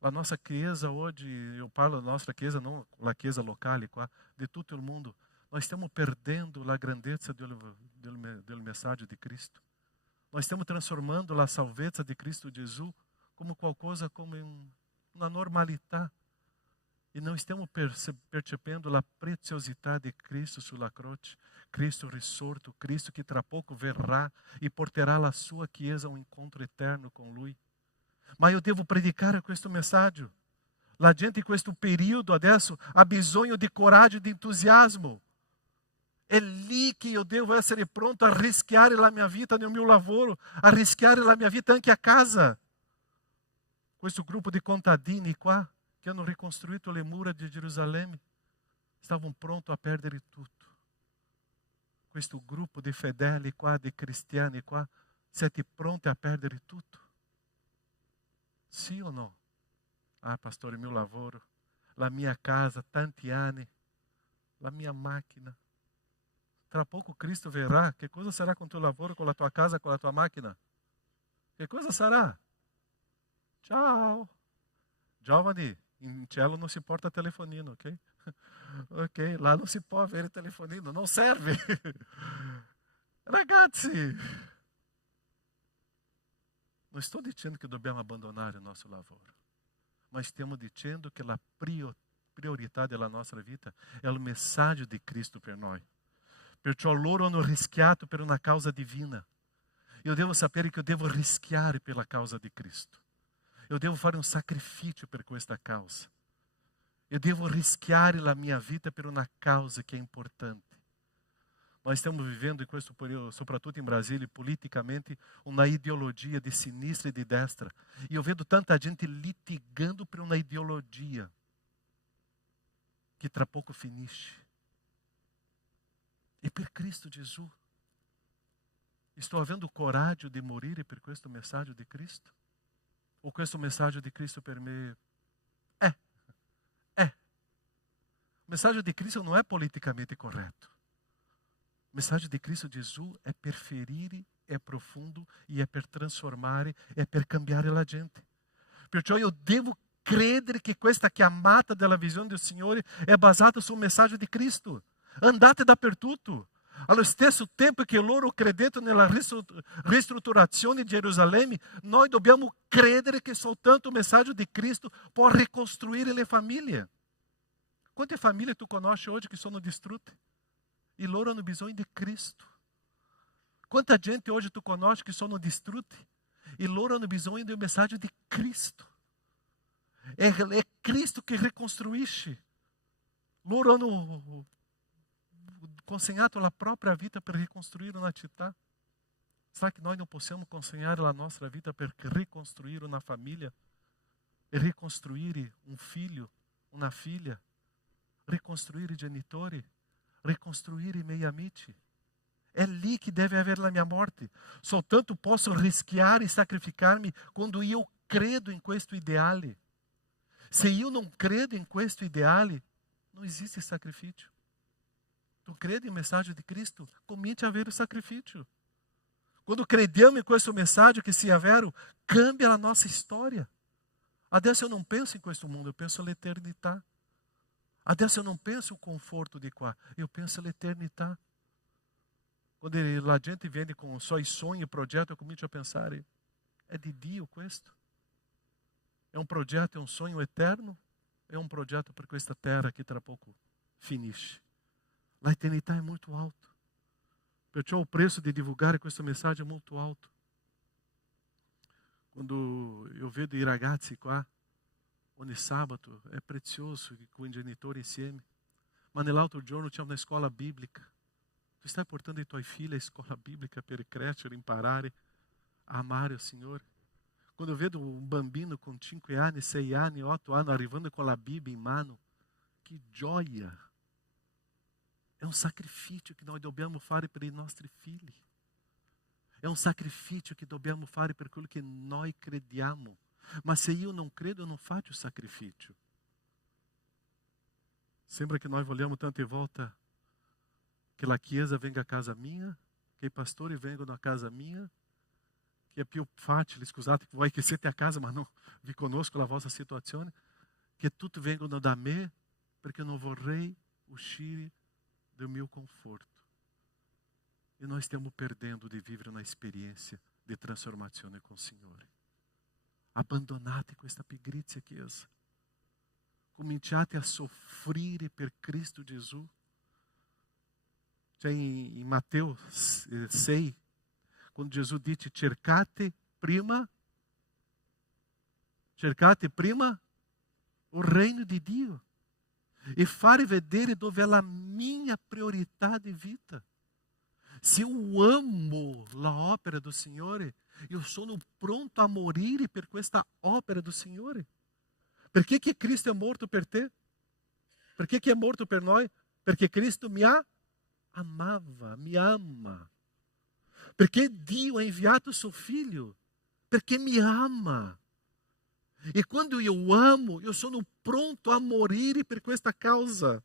La nostra chiesa oggi, io parlo della nostra chiesa, non la chiesa locale qua, di tutto il mondo. Noi stiamo perdendo la grandezza del messaggio di Cristo. Noi stiamo trasformando la salvezza di Cristo Gesù come qualcosa, come una normalità. E non stiamo percependo la preziosità di Cristo sulla croce. Cristo risorto, Cristo che tra poco verrà e porterà la sua chiesa a un incontro eterno con Lui. Ma io devo predicare questo messaggio. La gente in questo periodo adesso ha bisogno di coraggio e di entusiasmo. È lì che io devo essere pronto a rischiare la mia vita nel mio lavoro, a rischiare la mia vita anche a casa. Questo gruppo di contadini qua, che hanno ricostruito le mura di Gerusalemme, stavano pronti a perdere tutto. questo gruppo di fedeli qua, di cristiani qua, siete pronti a perdere tutto? Sì o no? Ah, pastore, il mio lavoro, la mia casa, tanti anni, la mia macchina. Tra poco Cristo verrà. Che cosa sarà con il tuo lavoro, con la tua casa, con la tua macchina? Che cosa sarà? Ciao. Giovani, in cielo non si porta telefonino, ok? Ok, là non si può avere telefonino, non serve. Ragazzi, non sto dicendo che dobbiamo abbandonare il nostro lavoro, ma stiamo dicendo che la priorità della nostra vita è il messaggio di Cristo per noi. Perciò loro hanno rischiato per una causa divina. Io devo sapere che io devo rischiare per la causa di Cristo. Io devo fare un sacrificio per questa causa. Io devo rischiare la mia vita per una causa che è importante. Nós stiamo vivendo in questo periodo, soprattutto in Brasília, politicamente, una ideologia di sinistra e di destra. E eu vedo tanta gente litigando per una ideologia che tra poco finisce. E per Cristo Gesù, estou avendo coragem de morire per questo messaggio di Cristo? O questo messaggio di Cristo per me o messaggio di Cristo non è politicamente corretto. O messaggio di Cristo Gesù è per ferire, è profundo e è per trasformare, è per cambiare la gente. Perciò io devo credere che questa chiamata della visione del Signore è basata sul messaggio di Cristo. Andate dappertutto. Allo stesso tempo che loro credettero nella ristrutturazione di Gerusalemme, noi dobbiamo credere che soltanto il messaggio di Cristo può ricostruire le famiglie. Quante famiglie tu conosci oggi che sono distrutte? E loro hanno bisogno di Cristo. Quanta gente hoje tu conosci che sono distrutte? E loro hanno bisogno del messaggio di Cristo. É Cristo che ricostruisce. Loro hanno consegnato la propria vita per ricostruire una città. Será que nós não possiamo consegnare la nostra vita per ricostruire una famiglia? E ricostruire un figlio, una figlia? Ricostruire i genitori? Ricostruire i miei amici? È lì che deve avere la mia morte. Soltanto posso rischiare e sacrificarmi quando io credo in questo ideale. Se io non credo in questo ideale, non esiste sacrificio. Tu credi no messaggio di Cristo? Comincia a avere o sacrifício. Quando crediamo in questo messaggio che sia vero, cambia la nostra storia. Adesso eu não penso em questo mundo, eu penso all'eternità. Adesso eu não penso o conforto di qua, eu penso all'eternità. Quando a gente viene com os suoi sogni e projeto, eu comincio a pensare, é di Dio questo? É um projeto, é um sonho eterno? É um projeto per questa terra que tra pouco finisce? A eternità è molto alto. Perciò o preço de divulgare questa mensagem è molto alto. Quando eu vedo i ragazzi qua, ogni sabato, è prezioso com i genitori insieme. Ma nell'altro giorno c'è una scuola biblica. Tu stai portando i tuoi figli a scuola biblica per crescere, imparare a amare il Signore. Quando eu vedo um bambino com 5 anni, 6 anni, 8 anni arrivando com a Bíblia em mano, que gioia! É um sacrifício que nós dobbiamo fare per i nostri figli. É um sacrifício que dobbiamo fare per quello che noi crediamo. Ma se io non credo, eu não faccio sacrifício. Sembra que nós vogliamo tante volte che la chiesa venga a casa mia, che i pastori vengano a casa mia, che è più facile, scusate, voi che siete a casa ma non vi conosco la vostra situazione, che tutti vengono da me perché non vorrei uscire do meu conforto. E nós stiamo perdendo di vivere una esperienza di trasformazione con il Signore. Abbandonate questa pigrizia, Chiesa. Cominciate a soffrire per Cristo Gesù. C'è in Matteo 6, quando Gesù dice cercate prima o reino di Dio. E fare vedere dove è la minha priorità di vita. Se eu amo la opera do Signore, eu sono pronto a morire per questa opera do Signore. Perché che Cristo è morto per te? Perché che è morto per noi? Perché Cristo mi ha amava, me ama. Perché Dio ha inviato suo figlio, perché mi ama. E quando io amo, io sono pronto a morire per questa causa.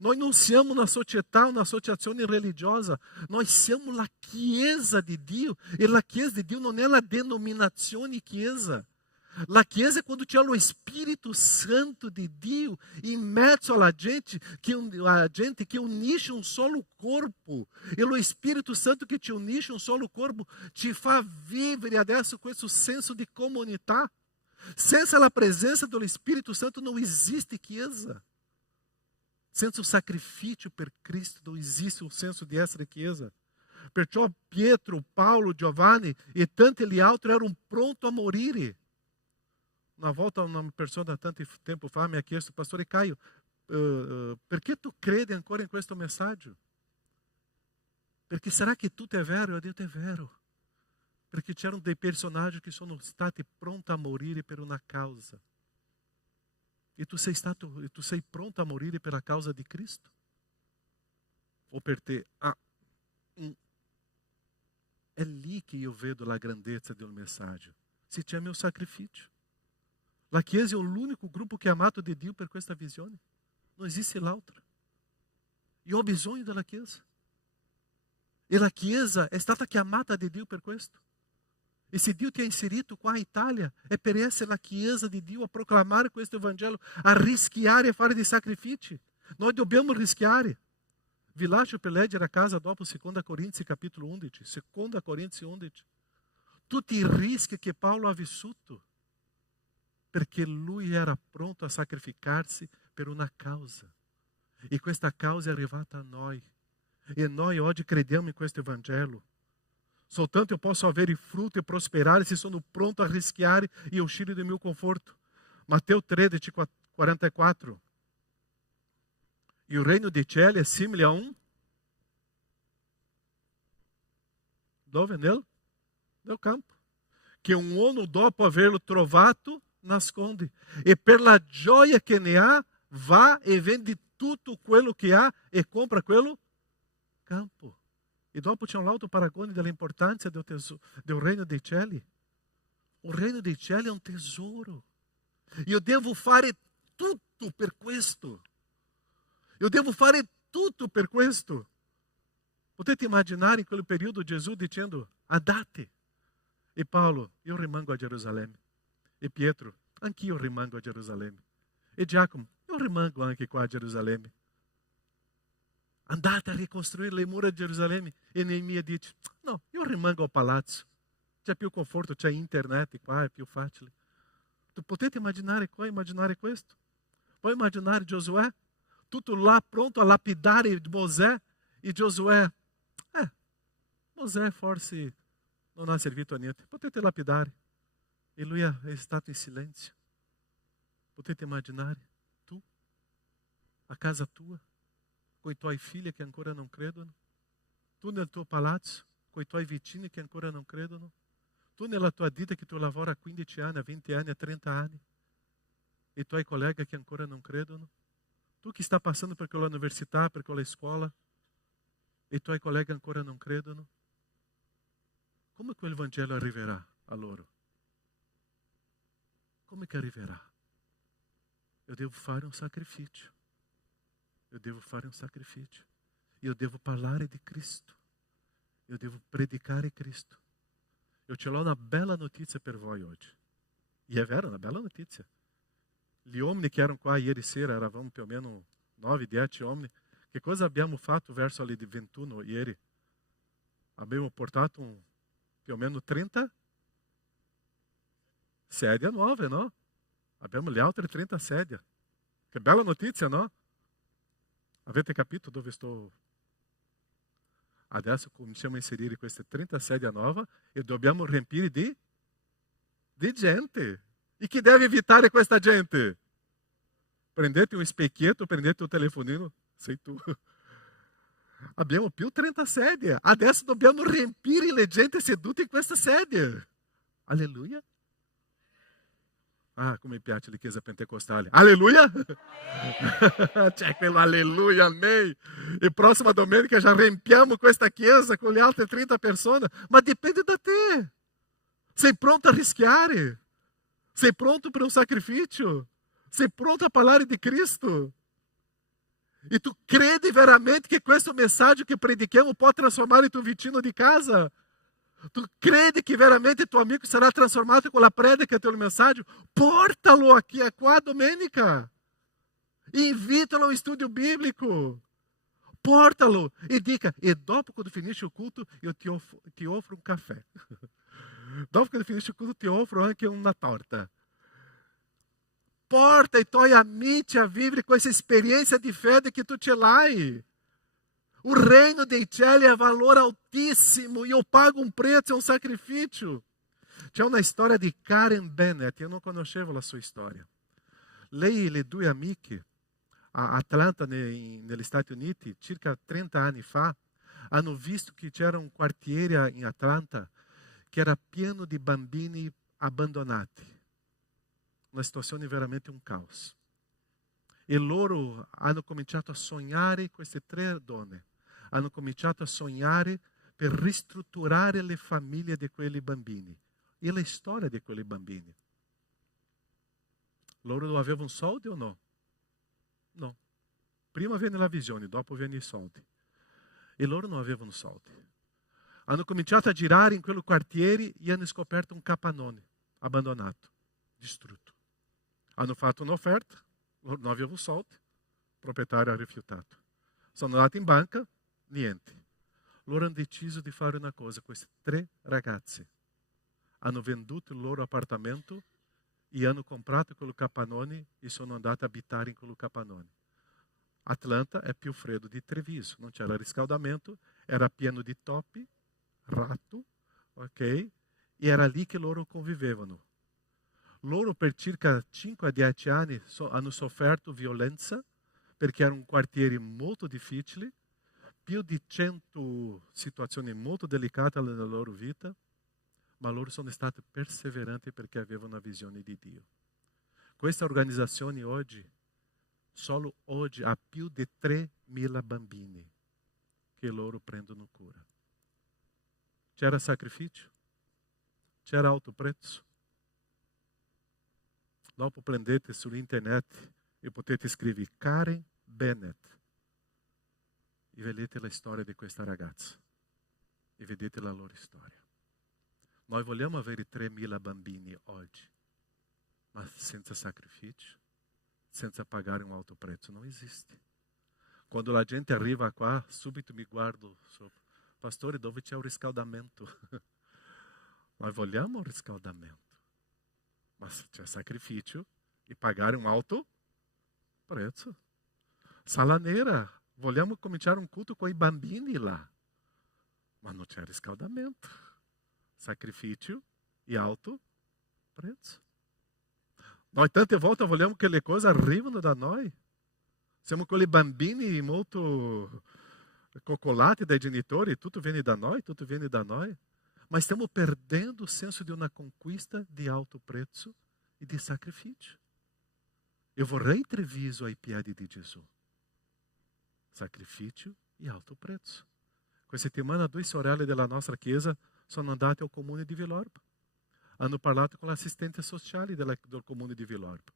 Noi non siamo una società, un'associazione religiosa, noi siamo la Chiesa di Dio. E la Chiesa di Dio non è la denominazione Chiesa. La Chiesa è quando c'è lo Spirito Santo di Dio in mezzo alla gente che unisce un solo corpo. E lo Spirito Santo che ti unisce un solo corpo ti fa vivere adesso questo senso di comunità. Senza la presenza dello Spirito Santo non esiste Chiesa. Senza il sacrificio per Cristo non esiste il senso di essere Chiesa. Perciò Pietro, Paolo, Giovanni e tanti gli altri erano pronti a morire. Una volta una persona tanto tempo fa mi ha chiesto, Pastore Caio, perché tu credi ancora in questo messaggio? Perché sarà che tutto è vero? Io ho detto, è vero. Perché c'erano dei personaggi che sono stati pronti a morire per una causa. E tu sei pronto a morire per la causa di Cristo? O per te? È lì che io vedo la grandezza del messaggio. Se c'è il mio sacrificio. La Chiesa è l'unico gruppo che è amato di Dio per questa visione. Non esiste l'altro. Io ho bisogno della Chiesa. E la Chiesa è stata chiamata di Dio per questo. E se Dio ti ha inserito qua in Italia, è per essere la Chiesa di Dio a proclamare questo Vangelo, a rischiare e fare dei sacrifici. Noi dobbiamo rischiare. Vi lascio per leggere a casa dopo 2 Corinzi capitolo 11. 2 Corinzi 11. Tutti i rischi che Paolo ha vissuto. Perché lui era pronto a sacrificarsi per una causa. E questa causa è arrivata a noi. E noi oggi crediamo in questo Vangelo. Soltanto eu posso avere fruto e prosperare se sono pronto a rischiare e uscire do meu conforto. Mateus 13, 44. Il reino di cielo è simile a dove? Nel campo. Che un uomo dopo averlo trovato nasconde. E per la gioia che ne ha, va e vende tutto quello che ha e compra quello campo. E dopo c'è un altro paragone dell'importanza del reino dei cieli. Il reino dei cieli è un tesoro. Io devo fare tutto per questo. Io devo fare tutto per questo. Potete immaginare in quel periodo Gesù dicendo, andate. E Paolo, io rimango a Gerusalemme. E Pietro, anch'io rimango a Gerusalemme. E Giacomo, io rimango anche qua a Gerusalemme. Andate a ricostruire le mura di Gerusalemme. E Neemia dice, no, io rimango al palazzo. C'è più conforto, c'è internet qua, è più facile. Tu potete immaginare questo? Puoi immaginare Giosuè? Tutto là pronto a lapidare Mosè. E Giosuè, Mosè forse non ha servito a niente. Potete lapidare. E lui è stato in silenzio. Potete immaginare? Tu, a casa tua, con i tuoi figli che ancora non credono? Tu nel tuo palazzo, con i tuoi vicini che ancora non credono? Tu nella tua ditta che tu lavora a 15 anni, a 20 anni, a 30 anni? E i tuoi colleghi che ancora non credono? Tu che sta passando per quell'università, per quella scuola, e i tuoi colleghi ancora non credono? Come quel Vangelo arriverà a loro? Come che arriverà? Eu devo fare un sacrificio. Eu devo fare un sacrificio. Io devo parlare di Cristo. Io devo predicare Cristo. Eu ce l'ho una bella notizia per voi oggi. E è vero, una bella notizia. Gli uomini che erano qua ieri sera, eravamo più o meno 9-10 uomini. Che cosa abbiamo fatto verso le 21 ieri? Abbiamo portato più o meno 30 sedie nuove, no? Abbiamo le altre 30 sedie. Che bella notizia, no? Avete capito dove sto? Adesso cominciamo a inserire queste 30 sedie nuove e dobbiamo riempire di gente. E chi deve evitare questa gente? Prendete un specchietto, prendete un telefonino, sei tu. Abbiamo più 30 sedie. Adesso dobbiamo riempire le gente sedute in questa sedia. Alleluia. Ah, come mi piace le chiese pentecostali. Alleluia! C'è quello alleluia, amém. E próxima domenica já riempiamo questa chiesa con le altre 30 persone. Ma dipende da te. Sei pronto a rischiare? Sei pronto per un sacrificio? Sei pronto a parlare di Cristo? E tu credi veramente che questo messaggio che predichiamo può trasformare il tuo vicino di casa? Tu credi che veramente tuo amico sarà trasformato con la predica del tuo messaggio? Portalo aqui qua domenica. Invitalo a um estudo bíblico. Portalo e dica, e dopo quando finisce o culto, eu ti offro um café. Dopo quando finisce o culto, ti offro anche una torta. Porta i tuoi amici a vivere questa esperienza di fede che tu ce l'hai. O reino dei cieli ha valore altissimo e eu pago um preço, é um sacrifício. C'è una storia di Karen Bennett, io non conoscevo la sua storia. Lei e le due amiche a Atlanta, negli Stati Uniti, circa 30 anni fa, hanno visto che c'era un quartiere in Atlanta che era pieno di bambini abbandonati. Una situazione veramente un caos. E loro hanno cominciato a sognare, queste 3 donne, hanno cominciato a sognare per ristrutturare le famiglie di quelli bambini e la storia di quelli bambini. Loro non avevano soldi o no? No. Prima viene la visione, dopo viene i soldi. E loro non avevano soldi. Hanno cominciato a girare in quel quartiere e hanno scoperto un capannone abbandonato, distrutto. Hanno fatto un'offerta, non avevano soldi, il proprietario ha rifiutato. Sono andati in banca, niente. Loro hanno deciso di fare una cosa, questi 3 ragazzi hanno venduto il loro appartamento e hanno comprato quel capannone e sono andati a abitare in quel capannone. Atlanta è più freddo di Treviso, non c'era riscaldamento, era pieno di topi, ratto, ok? E era lì che loro convivevano. Loro per circa 5 a 10 anni hanno sofferto violenza perché era un quartiere molto difficile, più di 100 situazioni molto delicate nella loro vita, ma loro sono stati perseveranti perché avevano una visione di Dio. Questa organizzazione oggi, solo oggi, ha più di 3.000 bambini che loro prendono cura. C'era sacrificio? C'era alto prezzo? Dopo prendete sull'internet e potete scrivere Karen Bennett e vedete la storia di questa ragazza e vedete la loro storia. Noi vogliamo avere 3.000 bambini oggi, ma senza sacrificio, senza pagare un alto prezzo, non esiste. Quando la gente arriva qua, subito mi guardo sopra. Pastore, dove c'è un riscaldamento? Noi vogliamo un riscaldamento. Ma c'è sacrificio e pagare un alto prezzo. Sala nera, vogliamo cominciare un culto con i bambini là, ma non c'è riscaldamento. Sacrificio e alto prezzo. Noi tante volte vogliamo che le cose arrivino da noi. Siamo quei bambini molto coccolati dai genitori, tutto viene da noi, tutto viene da noi. Ma stiamo perdendo il senso di una conquista di alto prezzo e di sacrificio. Eu vorrei Treviso ai piedi di Gesù. Sacrificio e alto prezzo. Questa settimana 2 sorelle della nostra chiesa sono andate al comune di Villorba. Hanno parlato con l'assistente sociale del comune di Villorba.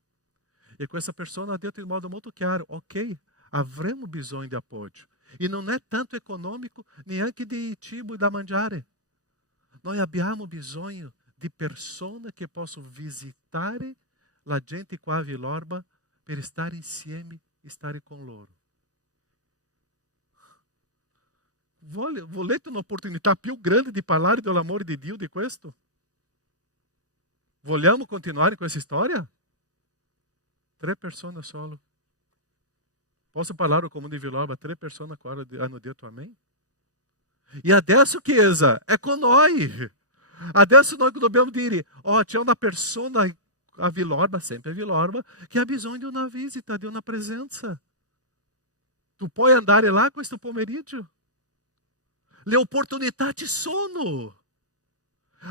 E questa persona ha detto in modo molto chiaro, ok, avremo bisogno di appoggio. E non è tanto economico, neanche di cibo da mangiare. Noi abbiamo bisogno di persone che possono visitare la gente qua a Villorba per stare insieme e stare con loro. Volete un'opportunità più grande di parlare dell'amore di Dio di questo? Vogliamo continuare questa storia? 3 persone solo. Posso parlare al comune di Villorba? 3 persone agora hanno detto amém? E adesso, chiesa, è con noi. Adesso noi dobbiamo dire, c'è una persona a Villorba, sempre a Villorba, che ha bisogno di una visita, di una presenza. Tu puoi andare là questo pomeriggio? Le opportunità ci sono.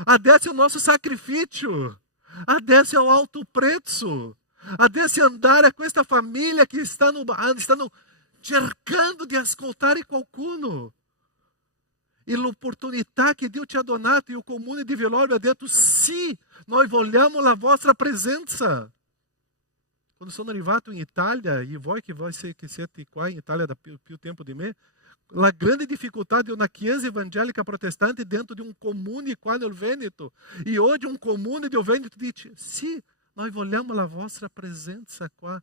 Adesso è il nostro sacrificio. Adesso è un alto prezzo. Adesso andare a questa famiglia che stanno cercando di ascoltare qualcuno. E l'opportunità che Dio ti ha donato, e o comune di Velório ha detto, sì, noi vogliamo la vostra presenza. Quando sono arrivato in Italia, e voi che siete qua in Italia da più tempo di me, la grande difficoltà di una chiesa evangélica protestante dentro di un comune qua nel Veneto. E hoje um comune del Veneto dice, sì, noi vogliamo la vostra presenza qua.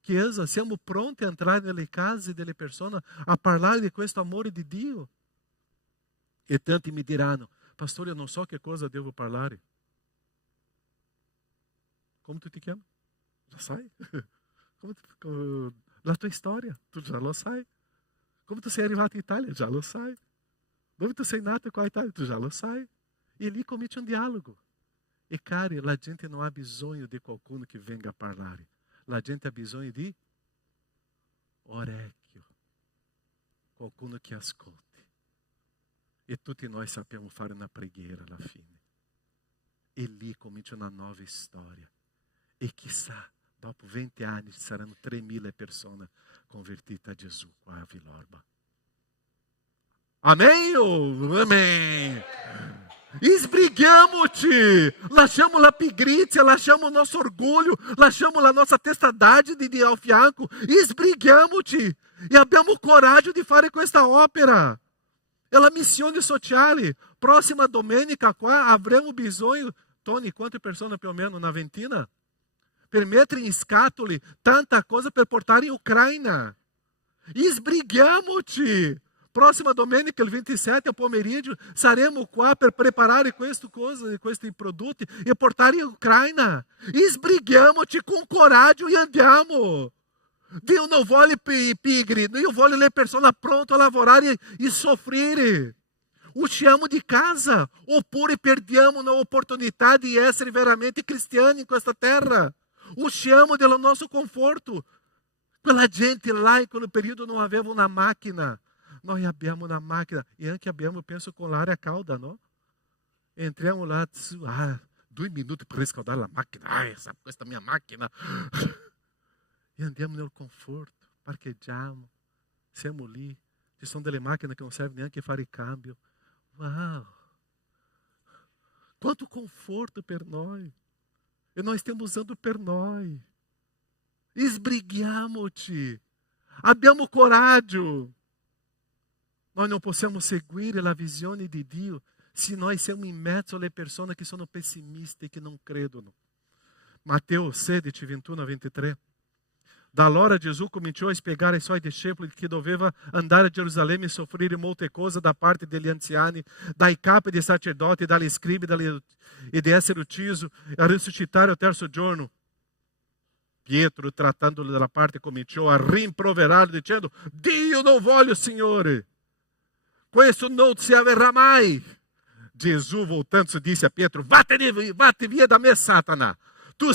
Chiesa, siamo pronti a entrare nelle case delle persone, a parlare di questo amore di Dio. E tanti mi diranno, pastore, io non so che cosa devo parlare. Come tu ti chiami? Já sai? La tua storia, tu já lo sai. Come tu sei arrivato in Italia, já lo sai. Dove tu sei nato qua in Italia, tu já lo sai. E lì comincia un dialogo. E cari, la gente non ha bisogno di qualcuno che venga a parlare. La gente ha bisogno di orecchio. Qualcuno che ascolti. E tutti noi sappiamo fare una preghiera alla fine. E lì comincia una nuova storia. E chissà, dopo 20 anni ci saranno 3.000 persone convertite a Gesù qua a Vilorba. Amém? Amém. Esbrigamos-te, lasciamo la pigrizia, lasciamo il nostro orgoglio, lasciamo la nostra testadade di ao fianco, esbrigamos-te e abbiamo coraggio di fare questa opera. È la missione sociale. Prossima domenica qua avremo bisogno, Tony, quante persone più o meno? Una ventina? Per mettere in scatole tanta cosa per portare in Ucraina. Esbrigamos-te. Prossima domenica, il 27, a pomeriggio, saremo qua per preparare questi prodotti e portare in Ucraina. Esbrigamos-te com coraggio e andiamo. Dio non vuole pigri, Dio vuole le persone pronte a lavorare e soffrire. Usciamo di casa, oppure perdiamo l'opportunità di essere veramente cristiani in questa terra. Usciamo del nostro conforto. Quella gente là in quel periodo non aveva una macchina. Noi abbiamo una macchina e anche abbiamo, penso, con l'aria calda, no? Entriamo là, 2 minuti per riscaldare la macchina. Questa mia macchina. E andiamo nel conforto, parcheggiamo, siamo lì. Ci sono delle macchine che non serve neanche fare il cambio. Uau! Quanto conforto per noi. E noi stiamo usando per noi. Esbrighiamoci. Abbiamo coraggio. Noi non possiamo seguire la visione di Dio se noi siamo in mezzo alle persone che sono pessimiste e che non credono. Matteo 16, 21 a 23. Da allora Gesù cominciò a spiegare ai suoi discepoli che doveva andare a Gerusalemme e soffrire molte cose da parte degli anziani, dai capi dei sacerdoti, dagli scribi e di essere ucciso e a risuscitare al terzo giorno. Pietro, trattandolo dalla parte, cominciò a rimproverarlo dicendo: Dio non voglio, Signore. Questo non si avverrà mai. Gesù, voltando-se, disse a Pietro: Vatti via da me, Satana. Tu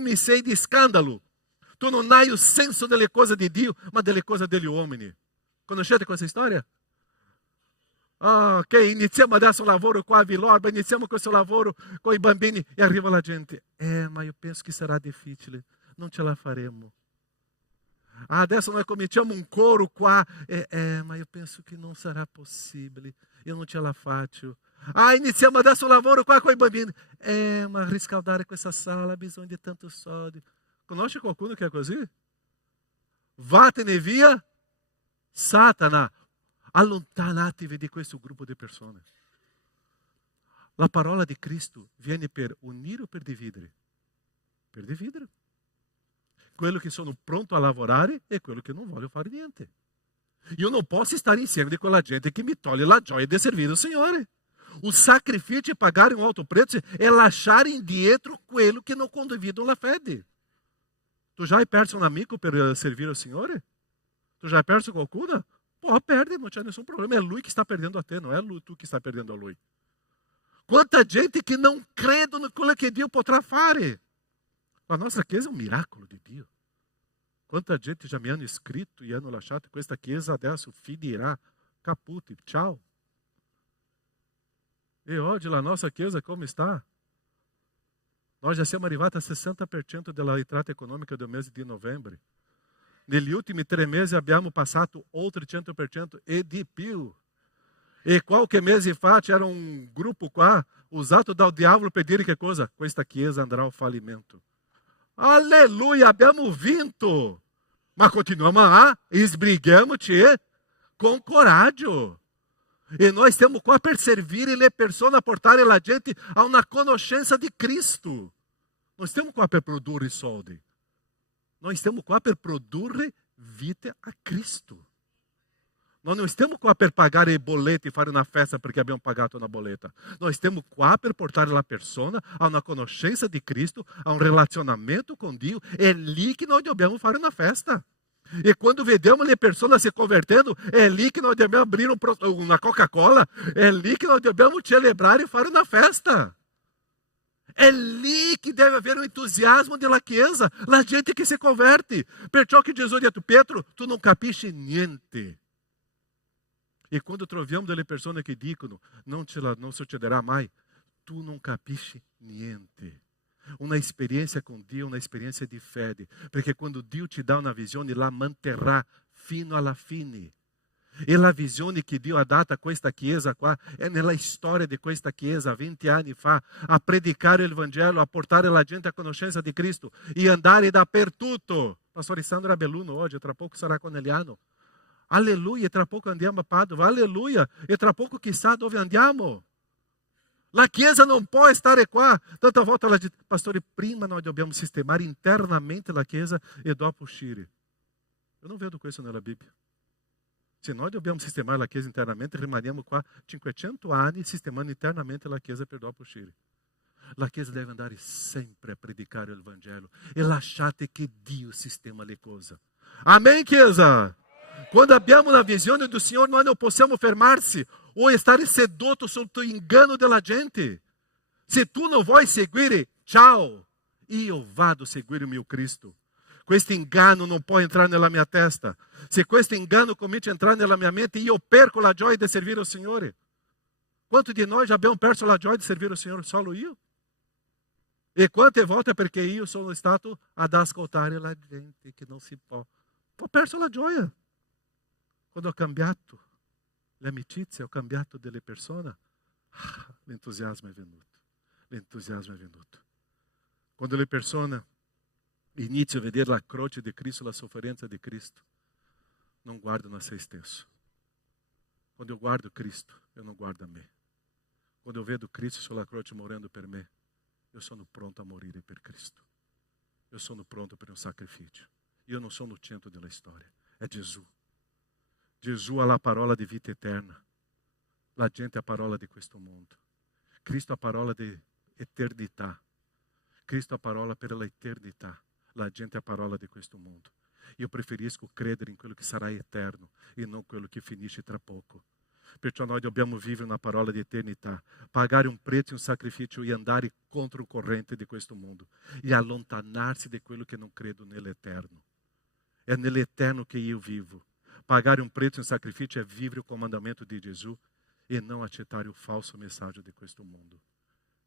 mi sei di scandalo. Tu non hai il senso delle cose di Dio, ma delle cose degli uomini. Conoscete questa storia? Ok, iniziamo adesso il lavoro qua a Vilorba, iniziamo questo lavoro con i bambini e arriva la gente. Ma io penso che sarà difficile, non ce la faremo. Adesso noi cominciamo un coro qua, ma io penso che non sarà possibile, io non ce la faccio. Iniziamo adesso il lavoro qua con i bambini. Ma riscaldare questa sala ha bisogno di tanto soldi. Conosce qualcuno che è così? Vattene via, Satana. Allontanatevi di questo gruppo di persone. La parola di Cristo viene per unire o per dividere? Per dividere. Quello che sono pronto a lavorare e quello che non voglio fare niente. Io non posso stare insieme di quella gente che mi toglie la gioia di servire il Signore. O sacrifício è pagare un alto prezzo e lasciare indietro quello che non condividono la fede. Tu già hai perso un amico per servire il Signore? Tu già hai perso qualcuno? Può perdere, non c'è nessun problema. È lui che sta perdendo a te, non è tu che sta perdendo a lui. Quanta gente che non crede in quello che Dio potrà fare. La nostra chiesa è un miracolo di Dio. Quanta gente già mi hanno iscritto e hanno lasciato questa chiesa adesso finirà. Caputi, ciao. E oggi la nostra Chiesa come sta? Noi già siamo arrivati a 60% della entrata economica del mese di novembre. Negli ultimi 3 mesi abbiamo passato oltre il 100% e di più. E qualche mese fa c'era un gruppo qua usato dal diavolo per dire che cosa? Questa Chiesa andrà al fallimento. Alleluia, abbiamo vinto! Ma continuiamo a esbrighiamoci com coragem. E nós estamos qua per servire le persone, a portare la gente a una conoscenza di Cristo. Non stiamo qua per produrre soldi. Noi stiamo qua per produrre vita a Cristo. Noi non stiamo qua per pagare i boletti e fare una festa perché abbiamo pagato una bolletta. Noi stiamo qua per portare la persona a una conoscenza di Cristo, a un relazionamento con Dio. È lì che noi dobbiamo fare una festa. E quando vediamo le persone se convertendo, è lì che noi dobbiamo aprire una Coca-Cola, è lì che noi dobbiamo celebrare e fare una festa. È lì che deve haver um entusiasmo della Chiesa, la gente che si converte. Perciò che Gesù ha detto, Pietro, tu non capisci niente. E quando troviamo delle persone che dicono, non succederà mai, tu non capisci niente. Una esperienza con Dio, una esperienza di fede, perché quando Dio ti dà una visione, la manterrà fino alla fine. E la visione che Dio ha dato a questa Chiesa qua è nella storia di questa Chiesa 20 anni fa, a predicare il Vangelo, a portare la gente a conoscenza di Cristo e andare dappertutto. Pastore Sandro è Belluno oggi, tra poco sarà Corneliano. Alleluia, tra poco andiamo a Padova, alleluia, e tra poco chissà dove andiamo. La Chiesa non può stare qua. Tanta volta la gente, pastore, prima noi dobbiamo sistemare internamente la Chiesa e dopo uscire. Eu non vedo questo nella Bibbia. Se noi dobbiamo sistemare la Chiesa internamente, rimaniamo qua 500 anni sistemando internamente la Chiesa per dopo uscire. La Chiesa deve andare sempre a predicare il Vangelo e lasciate che Dio sistema le cose. Amém, Chiesa? Quando abbiamo una visione do Signore, noi non possiamo fermarsi o stare seduto sotto ingano della gente. Se tu non vuoi seguire, ciao, io vado a seguire il mio Cristo. Questo inganno non può entrare nella mia testa. Se questo inganno comincia a entrare nella mia mente, io perco la gioia di servire il Signore. Quanti di noi já abbiamo perso la gioia di servire il Signore? Solo io? E quante volte perché io sono stato ad ascoltare la gente che non si può. Ho perso la gioia. Quando ho cambiato l'amicizia, ho cambiato delle persone, l'entusiasmo è venuto. L'entusiasmo è venuto. Quando le persone iniziano a vedere la croce di Cristo, la sofferenza di Cristo, non guardano a se stesso. Quando eu guardo Cristo, eu não guardo a me. Quando eu vedo Cristo sulla croce morendo per me, eu sono pronto a morire per Cristo. Eu sono pronto per un sacrificio. Io non sono il centro della storia, è Gesù. Gesù ha la parola di vita eterna. La gente ha parola di questo mondo. Cristo ha parola di eternità. Cristo ha parola per l'eternità. La gente ha parola di questo mondo. Io preferisco credere in quello che sarà eterno e non quello che finisce tra poco. Perciò noi dobbiamo vivere una parola di eternità, pagare un prezzo, un sacrificio e andare contro il corrente di questo mondo e allontanarsi di quello che non credo nell'eterno. È nell'eterno che io vivo. Pagare un prezzo, un sacrificio è vivere il comandamento di Gesù e non accettare il falso messaggio di questo mondo.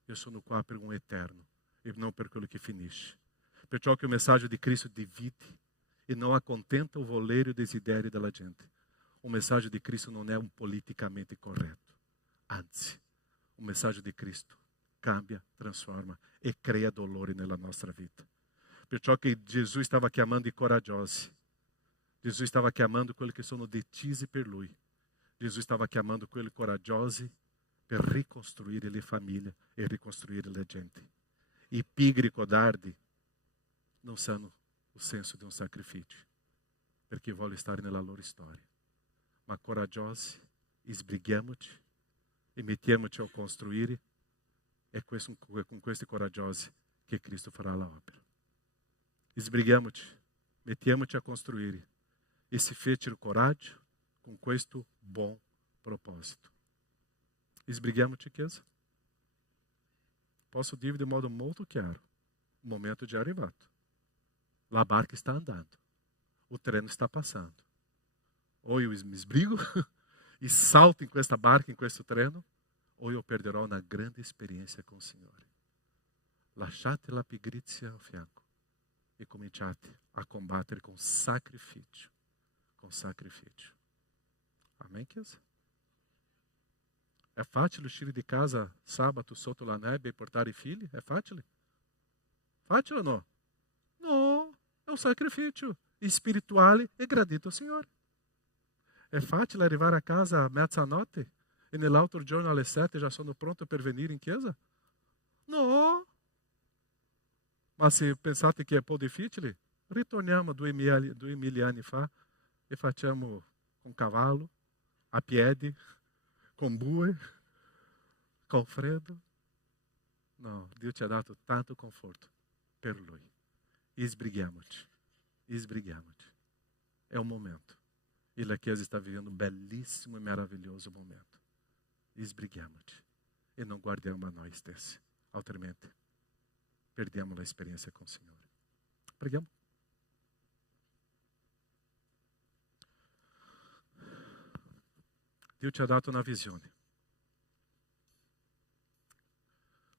Io sono qua per un eterno e non per quello che finisce. Perciò che il messaggio di Cristo divide e non accontenta il volere e il desiderio della gente. O messaggio di Cristo non è un politicamente corretto. Anzi, o messaggio di Cristo cambia, trasforma e crea dolore nella nostra vita. Perciò che Gesù stava chiamando i coraggiosi. Gesù stava chiamando quelli che sono decisi per Lui. Gesù stava chiamando quelli coraggiosi per ricostruire le famiglie e ricostruire le gente. I pigri codardi non sanno il senso di un sacrificio, perché vogliono stare nella loro storia. Ma coraggiosi, sbrighiamoci e mettiamoci a costruire. È con questi coraggiosi che Cristo farà la opera. Sbrighiamoci, mettiamoci a costruire e se fece il coraggio con questo buon proposito. Sbrighiamoci, Chiesa. Posso dire de modo molto chiaro. O momento já arrivato. La barca está andando. O treno está passando. Ou eu me esbrigo e salto em questa barca, em questo treno, o io perderò una grande esperienza con il Signore. Lasciate la pigrizia a fianco e cominciate a combattere con sacrificio. Com sacrifício. Amém, chiesa? É fácil uscire di casa sabato sotto la nebbia e portare i figli? È facile? Facile o no? No, è un sacrificio spirituale e gradito al Signore. È facile arrivare a casa a mezzanotte e nell'altro giorno alle 7 già sono pronto per venire in chiesa? No. Ma se pensate che è un po' difficile, ritorniamo 2000 anni fa e facciamo con cavallo, a piedi, con bue, con freddo. No, Dio ci ha dato tanto conforto per Lui. Sbrighiamoci. È un momento. E la Chiesa sta vivendo un bellissimo e meraviglioso momento. Sbrighiamoci e non guardiamo a noi stessi, altrimenti perdiamo l'esperienza con il Signore. Preghiamo. Dio ci ha dato una visione.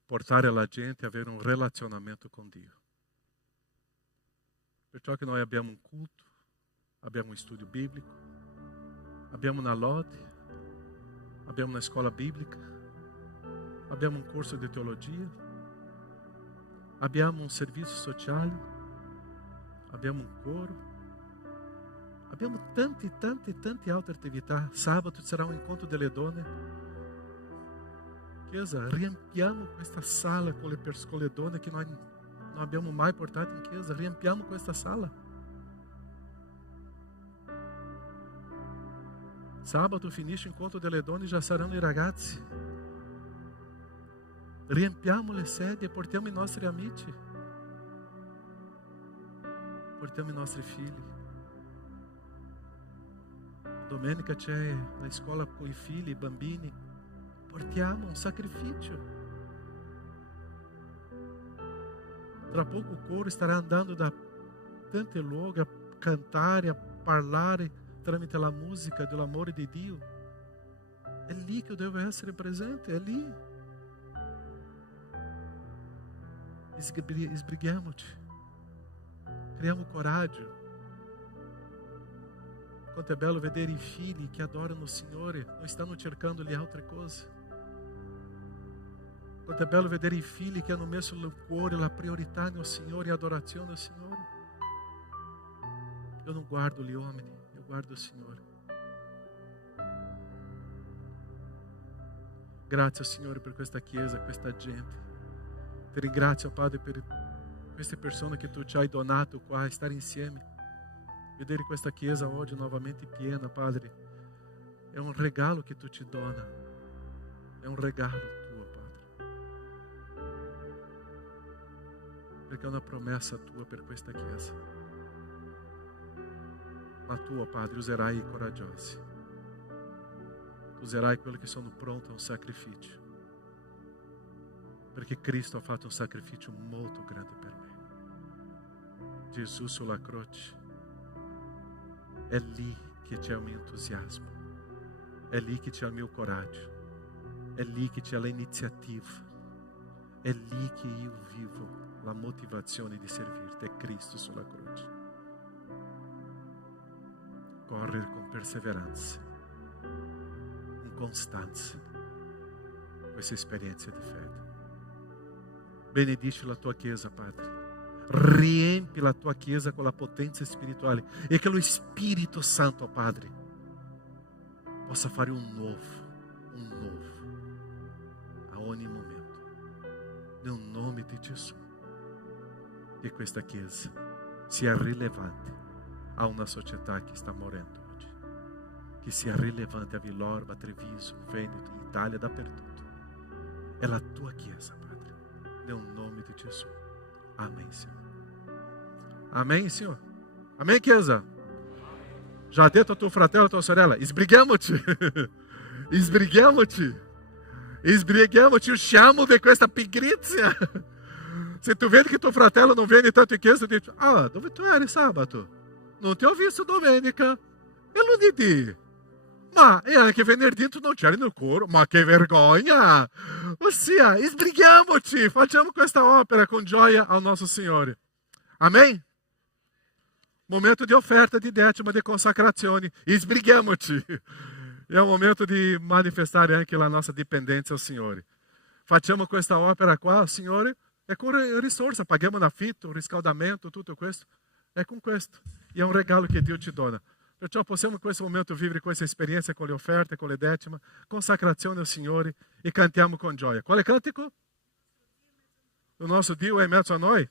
Portare la gente a avere un relazionamento con Dio. Perciò che noi abbiamo un culto, abbiamo un studio biblico, abbiamo una lode, abbiamo una scuola biblica, abbiamo un corso di teologia, abbiamo un servizio sociale, abbiamo un coro. Abbiamo tante altre attività. Sabato sarà un incontro delle donne. Chiesa, riempiamo questa sala con le donne che noi non abbiamo mai portato in chiesa. Riempiamo questa sala. Sabato finisce l'incontro delle donne, già saranno i ragazzi. Riempiamo le sedie e portiamo i nostri amici. Portiamo i nostri figli. Domenica c'è la scuola con i figli, i bambini. Portiamo un sacrificio. Tra poco il coro starà andando da tanti luoghi a cantare, a parlare tramite la musica dell'amore di Dio. È lì che devo essere presente, è lì. Sbrighiamoci. Creiamo coraggio. Quanto è bello vedere i figli che adorano il Signore, non stanno cercando le altre cose. Quanto è bello vedere i figli che hanno messo nel cuore la priorità nel Signore e adorazione al Signore. Io non guardo gli uomini, io guardo il Signore. Grazie Signore per questa chiesa, questa gente. Ti ringrazio Padre per queste persone che tu ci hai donato qua a stare insieme. Vedere questa chiesa oggi novamente piena, Padre, è un regalo che tu ci dona. È un regalo tuo, Padre. Perché è una promessa tua per questa chiesa. Ma tu, Padre, userai i coraggiosi. Userai quelli che sono pronti a un sacrificio. Perché Cristo ha fatto un sacrificio molto grande per me. Gesù sulla croce. È lì che c'è il mio entusiasmo, è lì che c'è il mio coraggio, è lì che c'è l'iniziativa, è lì che io vivo la motivazione di servirti, è Cristo sulla croce. Correre con perseveranza, in costanza, questa esperienza di fede. Benedici la tua Chiesa, Padre. Riempi la tua Chiesa con la potenza spirituale e che lo Spirito Santo, Padre, possa fare un nuovo a ogni momento, nel nome di Gesù. Che questa Chiesa sia rilevante a una società che sta morendo oggi, che sia rilevante a Villorba, a Treviso, Veneto, in Italia, dappertutto. È la tua Chiesa, Padre, nel nome di Gesù. Amém, Senhor. Amém, Senhor. Amém, Chiesa. Já detto a tuo fratello e a tua sorella, sbrighiamoci. Sbrighiamoci, usciamo da questa pigrizia. Se tu vedi che tuo fratello non viene tanto in chiesa, dici, dove tu eri sabato? Non ti ho visto domenica. E lunedì? Ma e anche venerdì tu non c'eri nel coro, ma che vergogna! Ossia, sbrighiamoci, facciamo questa opera con gioia al nostro Signore. Amen? Momento di offerta, di decima, di consacrazione, sbrighiamoci. È un momento di manifestare anche la nostra dipendenza al Signore. Facciamo questa opera qua, Signore, e con risorsa, paghiamo l'affitto, riscaldamento, tutto questo. È con questo. E è un regalo che Dio ci dona. Perciò possiamo in questo momento vivere questa esperienza con le offerte, con le decime, consacrazione al Signore e cantiamo con gioia. Quale cantico? O nostro Dio è in mezzo a noi.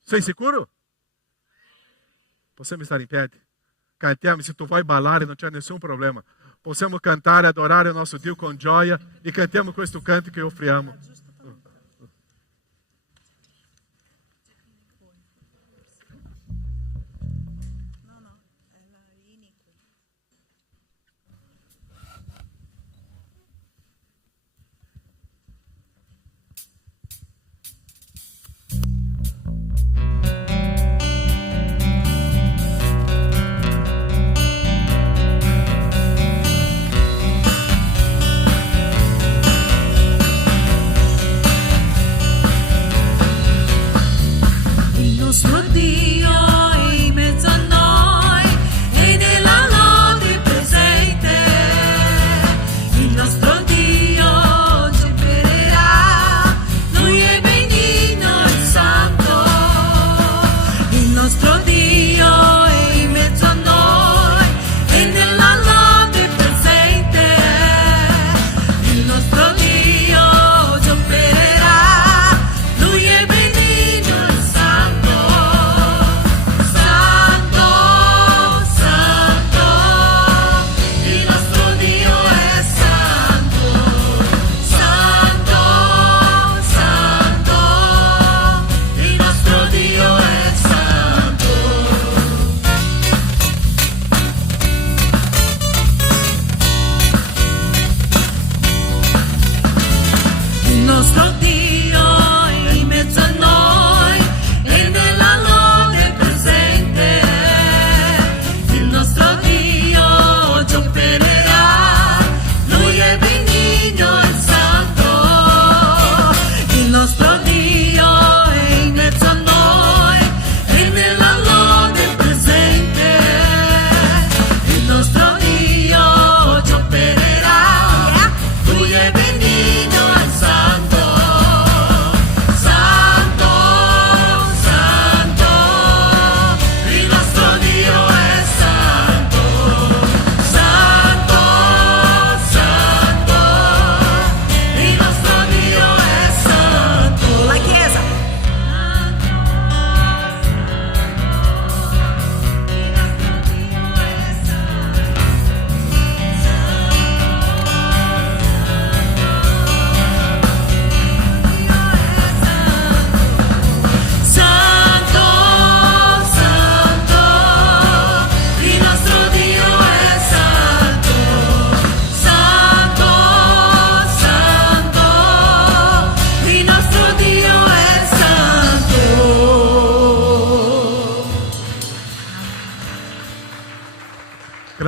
Sei sicuro? Possiamo stare in piedi. Cantiamo, se tu vai ballare non c'è nessun problema. Possiamo cantare, adorare il nostro Dio con gioia e cantiamo questo canto che offriamo.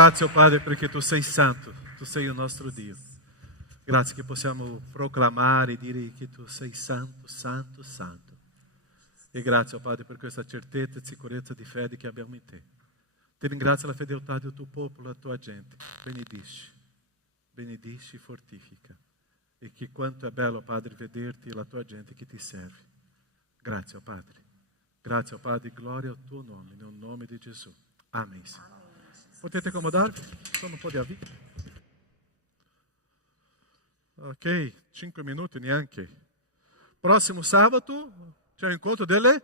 Grazie, Padre, perché tu sei santo, tu sei il nostro Dio. Grazie che possiamo proclamare e dire che tu sei santo, santo, santo. E grazie, Padre, per questa certezza e sicurezza di fede che abbiamo in te. Ti ringrazio la fedeltà del tuo popolo, la tua gente. Benedici, benedici e fortifica. E che quanto è bello, Padre, vederti e la tua gente che ti serve. Grazie, Padre. Grazie, Padre, gloria al tuo nome, nel nome di Gesù. Amen. Potete accomodarvi? Sono un po' di avvio. Ok, 5 minuti neanche. Prossimo sabato c'è l'incontro delle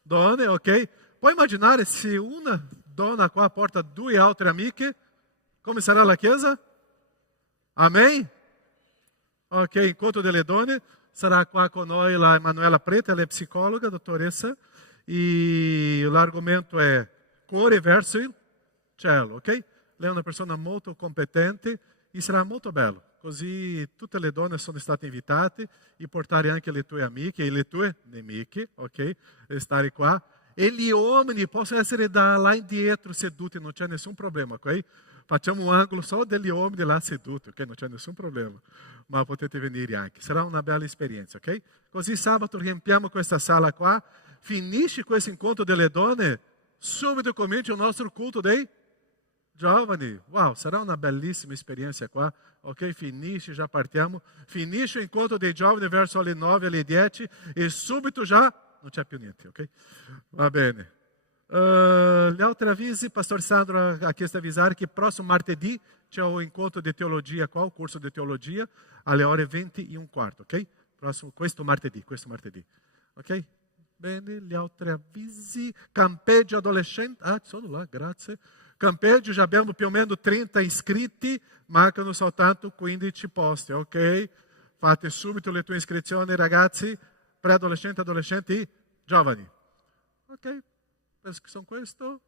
donne, ok? Puoi immaginare se una donna qua porta 2 altre amiche, come sarà la chiesa? Amen? Ok, incontro delle donne. Sarà qua con noi la Emanuela Preta, ela è psicologa, dottoressa, e l'argomento è cuore verso il cielo, ok? Lei è una persona molto competente e sarà molto bello. Così tutte le donne sono state invitate e portare anche le tue amiche e le tue nemiche, ok? E stare qua. E gli uomini possono essere da là indietro seduti, non c'è nessun problema, ok? Facciamo un angolo solo degli uomini là seduti, ok? Non c'è nessun problema, ma potete venire anche. Sarà una bella esperienza, ok? Così sabato riempiamo questa sala qua, finisce questo incontro delle donne, subito comincia il nostro culto dei giovani. Wow, sarà una bellissima esperienza qua, ok? Finisce, já partiamo, finisce il incontro dei giovani verso le 9, alle 10 e subito già non c'è più niente, ok? Va bene. Gli altri avvisi, Pastor Sandro ha chiesto di avvisare che prossimo martedì c'è un incontro di teologia qua, un corso di teologia alle ore 20:15, ok? Questo martedì, ok? Bene, gli altri avvisi, campeggio adolescente, sono là, grazie. Campeggio, già abbiamo più o meno 30 iscritti, mancano soltanto 15 posti, ok? Fate subito le tue iscrizioni, ragazzi, preadolescenti, adolescenti, giovani. Ok, penso che sono questo.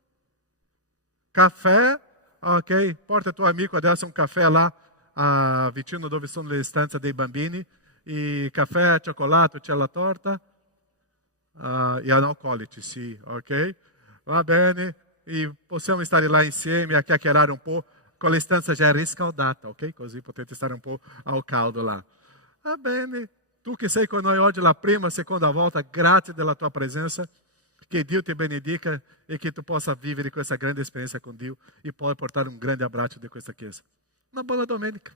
Caffè, ok, porta tuo amico adesso un caffè là, vicino dove sono le stanze dei bambini. E caffè, cioccolato, c'è la torta. E analcolici, sì, ok? Va bene. E possiamo stare là insieme a chiacchierare un po', con la stanza già riscaldata, ok? Così potete stare un po' al caldo là. Va bene, tu che sei con noi oggi la prima, seconda volta, grazie della tua presenza, che Dio ti benedica e che tu possa vivere questa grande esperienza con Dio e poi portare un grande abbraccio di questa chiesa. Una buona domenica.